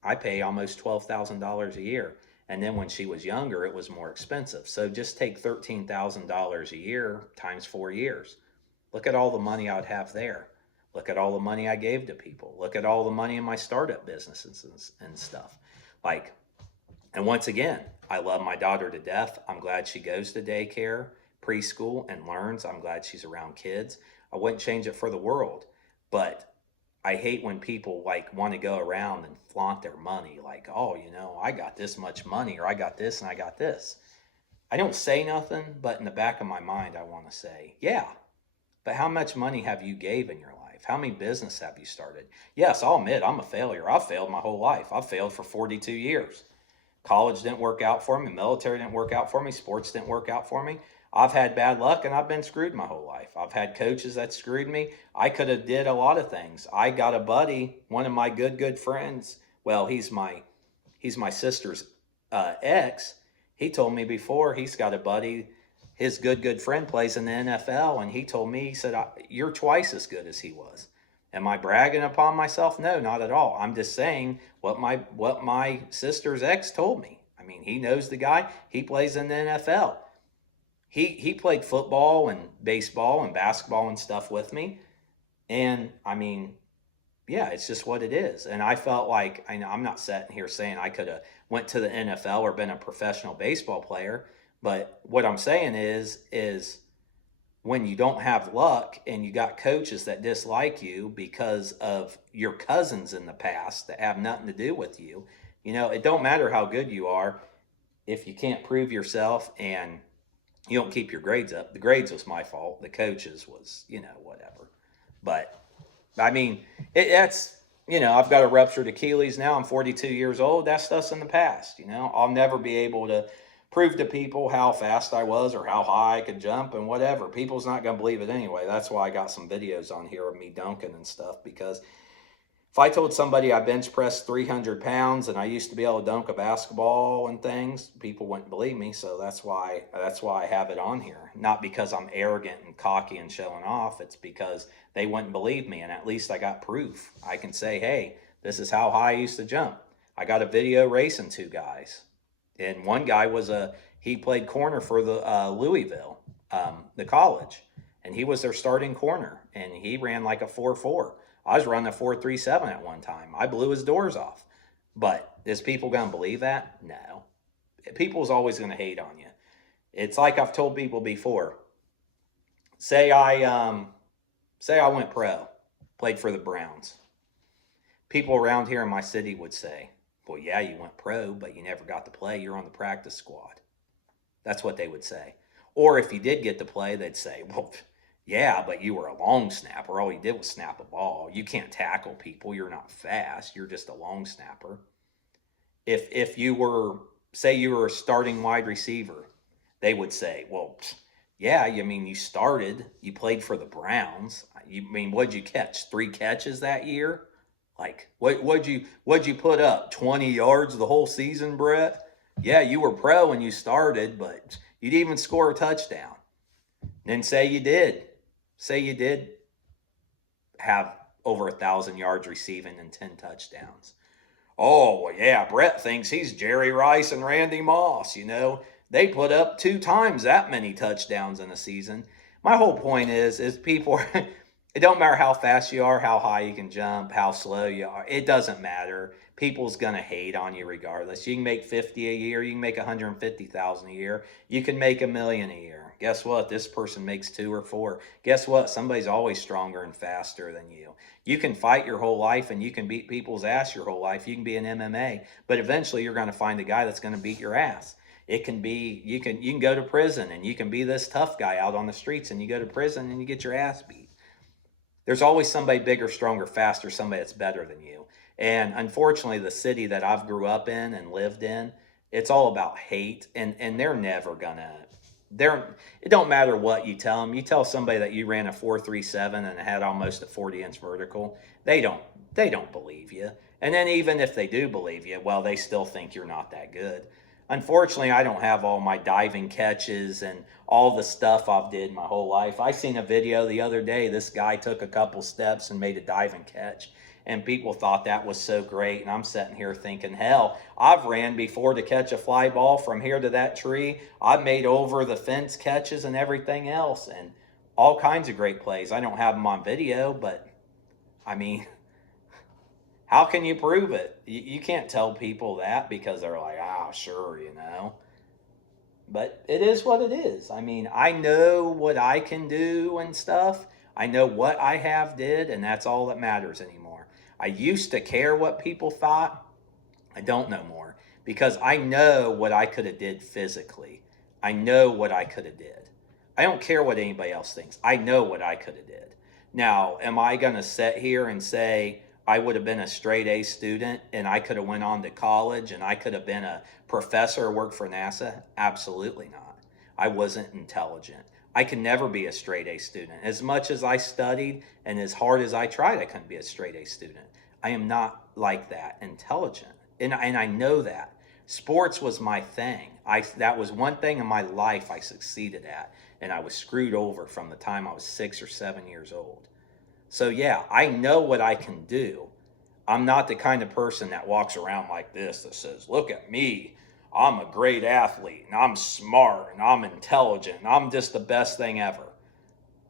I pay almost $12,000 a year. And then when she was younger, it was more expensive. So just take $13,000 a year times 4 years. Look at all the money I would have there. Look at all the money I gave to people. Look at all the money in my startup businesses and stuff. And once again, I love my daughter to death. I'm glad she goes to daycare, preschool, and learns. I'm glad she's around kids. I wouldn't change it for the world. But I hate when people want to go around and flaunt their money. Like, "Oh, I got this much money," or "I got this and I got this." I don't say nothing, but in the back of my mind, I want to say, yeah, but how much money have you gave in your life? How many business have you started? Yes, I'll admit I'm a failure. I've failed my whole life. I've failed for 42 years. College didn't work out for me. Military didn't work out for me. Sports didn't work out for me. I've had bad luck and I've been screwed my whole life. I've had coaches that screwed me. I could have did a lot of things. I got a buddy, one of my good friends. Well, he's my sister's X, he told me before, he's got a buddy, his good friend plays in the NFL, and he told me, he said, "You're twice as good as he was." Am I bragging upon myself? No, not at all. I'm just saying what my sister's ex told me. I mean, he knows the guy. He plays in the NFL. He played football and baseball and basketball and stuff with me. And I mean, yeah, it's just what it is. And I felt like, I know I'm not sitting here saying I could have went to the NFL or been a professional baseball player, but what I'm saying is when you don't have luck and you got coaches that dislike you because of your cousins in the past that have nothing to do with you, it don't matter how good you are if you can't prove yourself and you don't keep your grades up. The grades was my fault. The coaches was, whatever. But I mean, that's, I've got a ruptured Achilles now. I'm 42 years old. That stuff's in the past. I'll never be able to prove to people how fast I was or how high I could jump and whatever. People's not going to believe it anyway. That's why I got some videos on here of me dunking and stuff, because if I told somebody I bench pressed 300 pounds and I used to be able to dunk a basketball and things, people wouldn't believe me. So that's why I have it on here. Not because I'm arrogant and cocky and showing off. It's because they wouldn't believe me, and at least I got proof. I can say, hey, this is how high I used to jump. I got a video racing two guys, and one guy he played corner for the Louisville, the college, and he was their starting corner, and he ran like a 4.4. I was running a 4.37 at one time. I blew his doors off. But is people going to believe that? No. People's always going to hate on you. It's like I've told people before. Say I went pro, played for the Browns. People around here in my city would say, well, yeah, you went pro, but you never got to play. You're on the practice squad. That's what they would say. Or if you did get to play, they'd say, well, yeah, but you were a long snapper. All you did was snap a ball. You can't tackle people. You're not fast. You're just a long snapper. If you were, say you were a starting wide receiver, they would say, well, yeah, you started. You played for the Browns. What'd you catch? 3 catches that year? Like, what'd you put up? 20 yards the whole season, Brett? Yeah, you were pro when you started, but you didn't even score a touchdown. Then say you did have over 1,000 yards receiving and 10 touchdowns. Oh, well, yeah, Brett thinks he's Jerry Rice and Randy Moss. They put up 2 times that many touchdowns in a season. My whole point is people, it don't matter how fast you are, how high you can jump, how slow you are. It doesn't matter. People's going to hate on you regardless. You can make 50 a year. You can make 150,000 a year. You can make $1 million a year. Guess what? This person makes 2 or 4. Guess what? Somebody's always stronger and faster than you. You can fight your whole life and you can beat people's ass your whole life. You can be an MMA, but eventually you're going to find a guy that's going to beat your ass. It can be, you can go to prison and you can be this tough guy out on the streets, and you go to prison and you get your ass beat. There's always somebody bigger, stronger, faster, somebody that's better than you. And unfortunately, the city that I've grew up in and lived in, it's all about hate, and they're never gonna, it don't matter what you tell them. You tell somebody that you ran a 4.37 and had almost a 40-inch vertical, they don't believe you. And then even if they do believe you, well, they still think you're not that good. Unfortunately, I don't have all my diving catches and all the stuff I've did my whole life. I seen a video the other day. This guy took a couple steps and made a diving catch, and people thought that was so great. And I'm sitting here thinking, hell, I've ran before to catch a fly ball from here to that tree. I've made over the fence catches and everything else, and all kinds of great plays. I don't have them on video, but how can you prove it? You can't tell people that because they're like, sure, But it is what it is. I know what I can do and stuff. I know what I have did, and that's all that matters anymore. I used to care what people thought. I don't know more because I know what I could have did physically. I know what I could have did. I don't care what anybody else thinks. I know what I could have did. Now, am I going to sit here and say I would have been a straight A student and I could have went on to college and I could have been a professor or worked for NASA? Absolutely not. I wasn't intelligent. I can never be a straight A student. As much as I studied and as hard as I tried, I couldn't be a straight A student. I am not like that intelligent. And I know that. Sports was my thing. That was one thing in my life I succeeded at, and I was screwed over from the time I was 6 or 7 years old. So yeah, I know what I can do. I'm not the kind of person that walks around like this that says, "Look at me. I'm a great athlete and I'm smart and I'm intelligent and I'm just the best thing ever."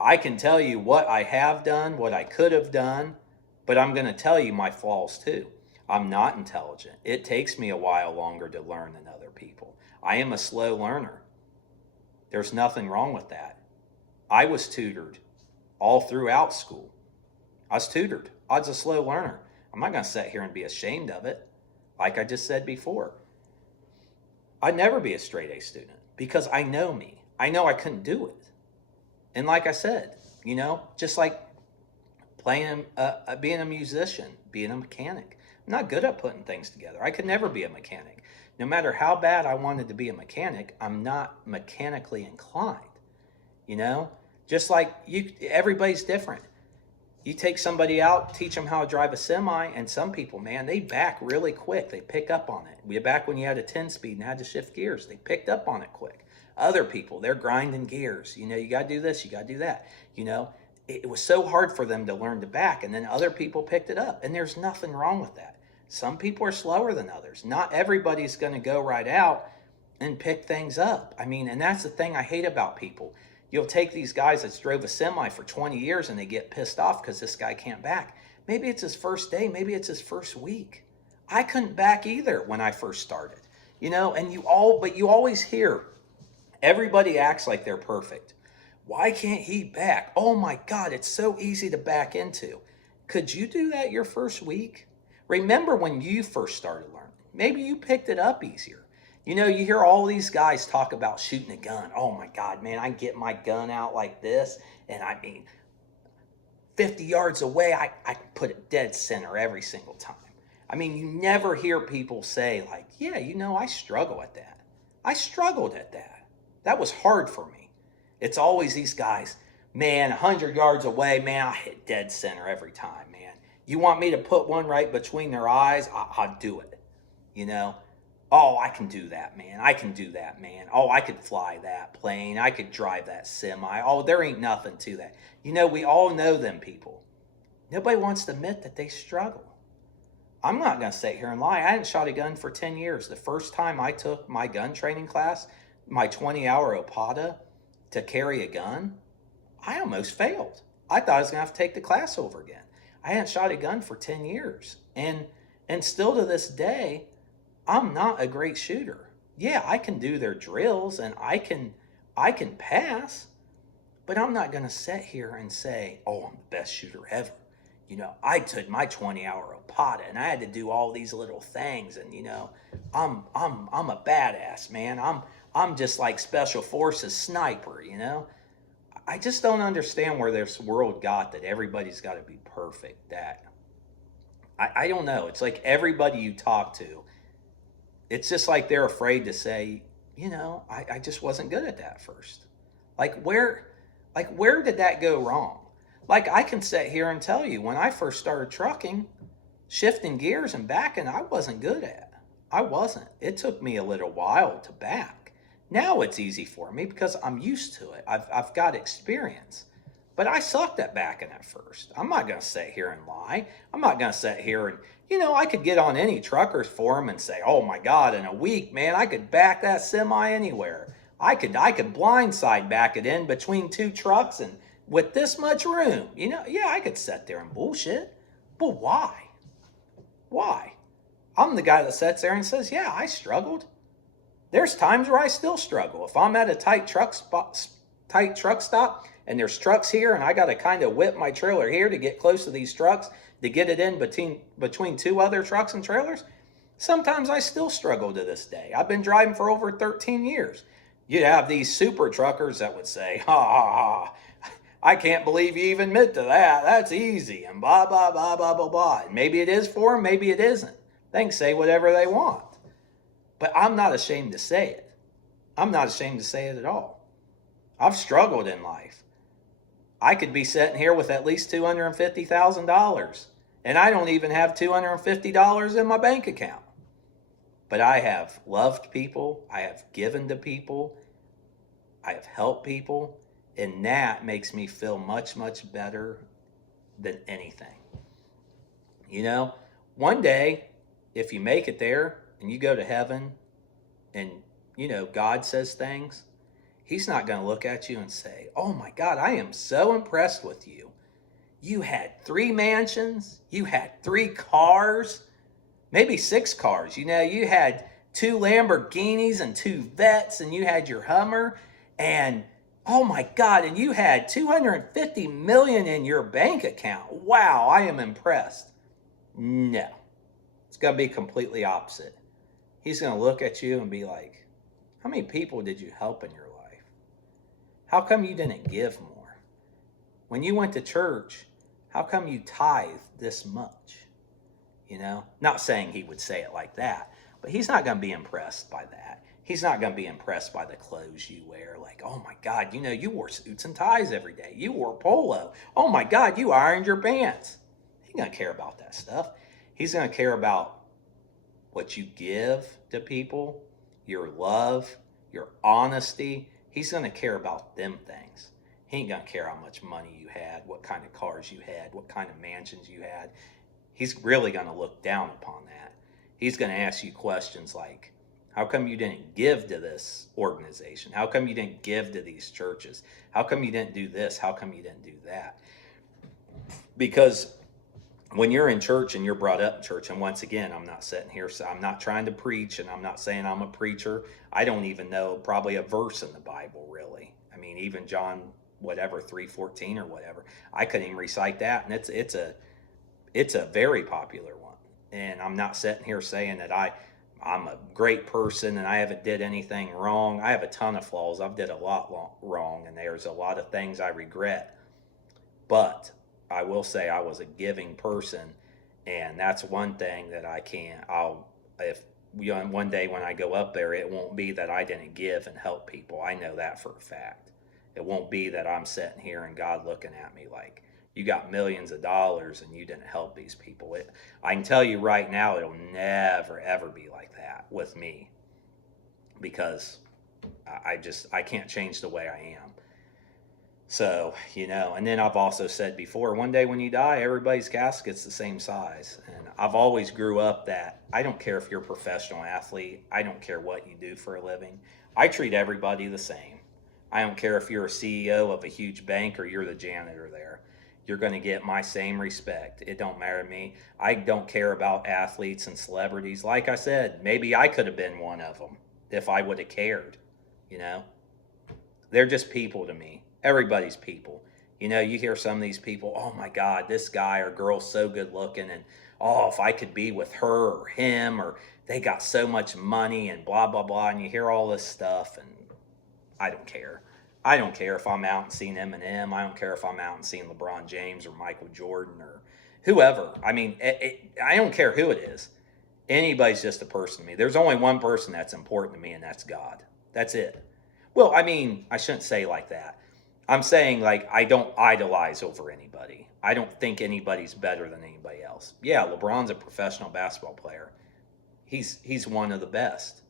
I can tell you what I have done, what I could have done, but I'm going to tell you my flaws too. I'm not intelligent. It takes me a while longer to learn than other people. I am a slow learner. There's nothing wrong with that. I was tutored all throughout school. I was tutored. I was a slow learner. I'm not going to sit here and be ashamed of it. Like I just said before, I'd never be a straight A student because I know me. I know I couldn't do it. And like I said, just like playing, being a musician, being a mechanic. I'm not good at putting things together. I could never be a mechanic. No matter how bad I wanted to be a mechanic, I'm not mechanically inclined. Just like everybody's different. You take somebody out, teach them how to drive a semi, and some people, man, they back really quick. They pick up on it. Back when you had a 10-speed and had to shift gears, they picked up on it quick. Other people, they're grinding gears. You got to do this, you got to do that. It was so hard for them to learn to back, and then other people picked it up, and there's nothing wrong with that. Some people are slower than others. Not everybody's going to go right out and pick things up. And that's the thing I hate about people. You'll take these guys that drove a semi for 20 years and they get pissed off because this guy can't back. Maybe it's his first day. Maybe it's his first week. I couldn't back either when I first started. And you always hear everybody acts like they're perfect. Why can't he back? Oh my God, it's so easy to back into. Could you do that your first week? Remember when you first started learning. Maybe you picked it up easier. You hear all these guys talk about shooting a gun. Oh my God, man, I get my gun out like this. And 50 yards away, I put it dead center every single time. You never hear people say like, yeah, I struggle at that. I struggled at that. That was hard for me. It's always these guys, man, 100 yards away, man, I hit dead center every time, man. You want me to put one right between their eyes? I'll do it. Oh, I can do that, man. I can do that, man. Oh, I could fly that plane. I could drive that semi. Oh, there ain't nothing to that. We all know them people. Nobody wants to admit that they struggle. I'm not going to sit here and lie. I hadn't shot a gun for 10 years. The first time I took my gun training class, my 20-hour OPATA to carry a gun, I almost failed. I thought I was going to have to take the class over again. I hadn't shot a gun for 10 years. And still to this day, I'm not a great shooter. Yeah, I can do their drills and I can pass, but I'm not going to sit here and say, "Oh, I'm the best shooter ever." I took my 20-hour OPATA and I had to do all these little things, and I'm a badass, man. I'm just like special forces sniper. I just don't understand where this world got that everybody's got to be perfect. That I don't know. It's like everybody you talk to, it's just like they're afraid to say, I just wasn't good at that first. Where did that go wrong? I can sit here and tell you, when I first started trucking, shifting gears and backing, I wasn't good at. I wasn't. It took me a little while to back. Now it's easy for me because I'm used to it. I've got experience. But I sucked at backing at first. I'm not going to sit here and lie. I'm not going to sit here and, I could get on any trucker's forum and say, "Oh my God, in a week, man, I could back that semi anywhere. I could blindside back it in between two trucks and with this much room." Yeah, I could sit there and bullshit. But why? Why? I'm the guy that sits there and says, "Yeah, I struggled." There's times where I still struggle. If I'm at a tight truck stop, and there's trucks here, and I got to kind of whip my trailer here to get close to these trucks to get it in between two other trucks and trailers, sometimes I still struggle to this day. I've been driving for over 13 years. You'd have these super truckers that would say, "Ha ha ha, I can't believe you even admit to that. That's easy," and blah, blah, blah, blah, blah, blah. And maybe it is for them, maybe it isn't. They can say whatever they want. But I'm not ashamed to say it. I'm not ashamed to say it at all. I've struggled in life. I could be sitting here with at least $250,000, and I don't even have $250 in my bank account. But I have loved people, I have given to people, I have helped people, and that makes me feel much, much better than anything. You know, one day, if you make it there and you go to heaven and, God says things, He's not going to look at you and say, "Oh my God, I am so impressed with you. You had 3 mansions, you had 3 cars, maybe 6 cars. You had 2 Lamborghinis and 2 Vets, and you had your Hummer, and oh my God, and you had 250 million in your bank account. Wow, I am impressed." No, it's going to be completely opposite. He's going to look at you and be like, "How many people did you help in your life? How come you didn't give more? When you went to church, how come you tithe this much?" Not saying he would say it like that, but he's not going to be impressed by that. He's not going to be impressed by the clothes you wear. Like, "Oh my God, you wore suits and ties every day. You wore polo. Oh my God, you ironed your pants." He's going to care about that stuff. He's going to care about what you give to people, your love, your honesty. He's going to care about them things. He ain't going to care how much money you had, what kind of cars you had, what kind of mansions you had. He's really going to look down upon that. He's going to ask you questions like, "How come you didn't give to this organization? How come you didn't give to these churches? How come you didn't do this? How come you didn't do that?" Because when you're in church and you're brought up in church, and once again, I'm not sitting here, so I'm not trying to preach, and I'm not saying I'm a preacher. I don't even know probably a verse in the Bible, really. I mean, even John, whatever, 3:14 or whatever, I couldn't even recite that, and it's a very popular one. And I'm not sitting here saying that I'm a great person and I haven't did anything wrong. I have a ton of flaws. I've did a lot wrong, and there's a lot of things I regret. But I will say I was a giving person, and that's one thing that if one day when I go up there, it won't be that I didn't give and help people. I know that for a fact. It won't be that I'm sitting here and God looking at me like, "You got millions of dollars and you didn't help these people." I can tell you right now, it'll never ever be like that with me, because I can't change the way I am. So, and then I've also said before, one day when you die, everybody's casket's the same size. And I've always grew up that I don't care if you're a professional athlete, I don't care what you do for a living. I treat everybody the same. I don't care if you're a CEO of a huge bank or you're the janitor there. You're going to get my same respect. It don't matter to me. I don't care about athletes and celebrities. Like I said, maybe I could have been one of them if I would have cared, you know? They're just people to me. Everybody's people. You hear some of these people, "Oh my God, this guy or girl's so good looking, and oh, if I could be with her or him, or they got so much money and blah, blah, blah." And you hear all this stuff, and I don't care. I don't care if I'm out and seeing Eminem. I don't care if I'm out and seeing LeBron James or Michael Jordan or whoever. I mean, I don't care who it is. Anybody's just a person to me. There's only one person that's important to me, and that's God. That's it. Well, I mean, I shouldn't say like that. I'm saying, like, I don't idolize over anybody. I don't think anybody's better than anybody else. Yeah, LeBron's a professional basketball player. He's one of the best.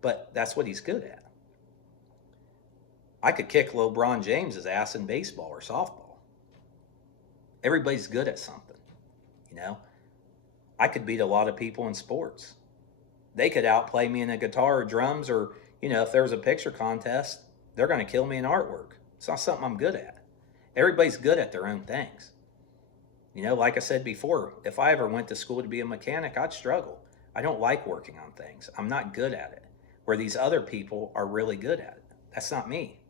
But that's what he's good at. I could kick LeBron James's ass in baseball or softball. Everybody's good at something, you know? I could beat a lot of people in sports. They could outplay me in a guitar or drums, or, if there was a picture contest, they're going to kill me in artwork. It's not something I'm good at. Everybody's good at their own things. Like I said before, if I ever went to school to be a mechanic, I'd struggle. I don't like working on things. I'm not good at it. Where these other people are really good at it. That's not me.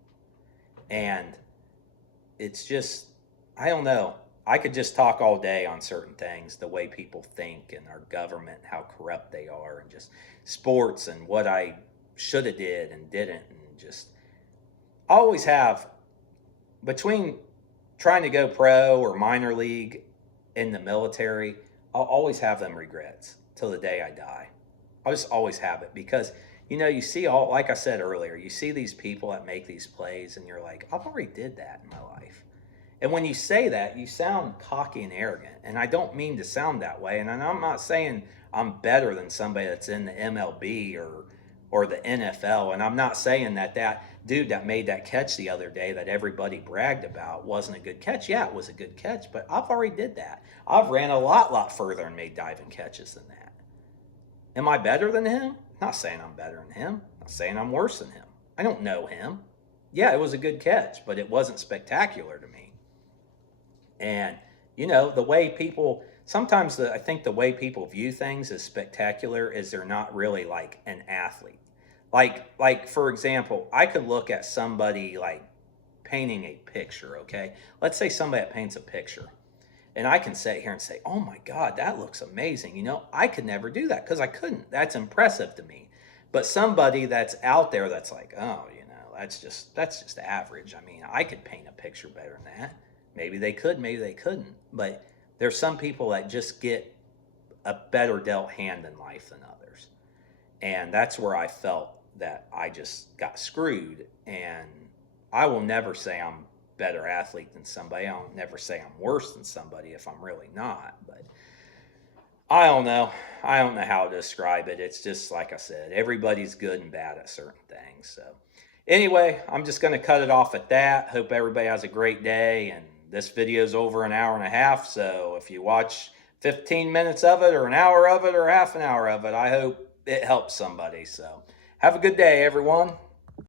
And it's just, I don't know. I could just talk all day on certain things, the way people think and our government, how corrupt they are, and just sports and what I should have did and didn't, and just I always have, between trying to go pro or minor league in the military, I'll always have them regrets till the day I die. I'll just always have it, because you see all, like I said earlier, you see these people that make these plays and you're like, I've already did that in my life. And when you say that, you sound cocky and arrogant. And I don't mean to sound that way. And I'm not saying I'm better than somebody that's in the MLB or the NFL. And I'm not saying that that dude that made that catch the other day that everybody bragged about wasn't a good catch. Yeah, it was a good catch, but I've already did that. I've ran a lot further and made diving catches than that. Am I better than him? Not saying I'm better than him. Not saying I'm worse than him. I don't know him. Yeah, it was a good catch, but it wasn't spectacular to me. And the way people sometimes I think the way people view things as spectacular is they're not really like an athlete. Like for example, I could look at somebody like painting a picture, okay? Let's say somebody that paints a picture. And I can sit here and say, "Oh my God, that looks amazing." I could never do that because I couldn't. That's impressive to me. But somebody that's out there that's like, "Oh, that's just average." I mean, I could paint a picture better than that. Maybe they could, maybe they couldn't. But there's some people that just get a better dealt hand in life than others. And that's where I felt that I just got screwed. And I will never say I'm better athlete than somebody. I'll never say I'm worse than somebody if I'm really not. But I don't know. I don't know how to describe it. It's just like I said, everybody's good and bad at certain things. So anyway, I'm just going to cut it off at that. Hope everybody has a great day. And this video is over an hour and a half. So if you watch 15 minutes of it or an hour of it or half an hour of it, I hope it helps somebody. So have a good day, everyone.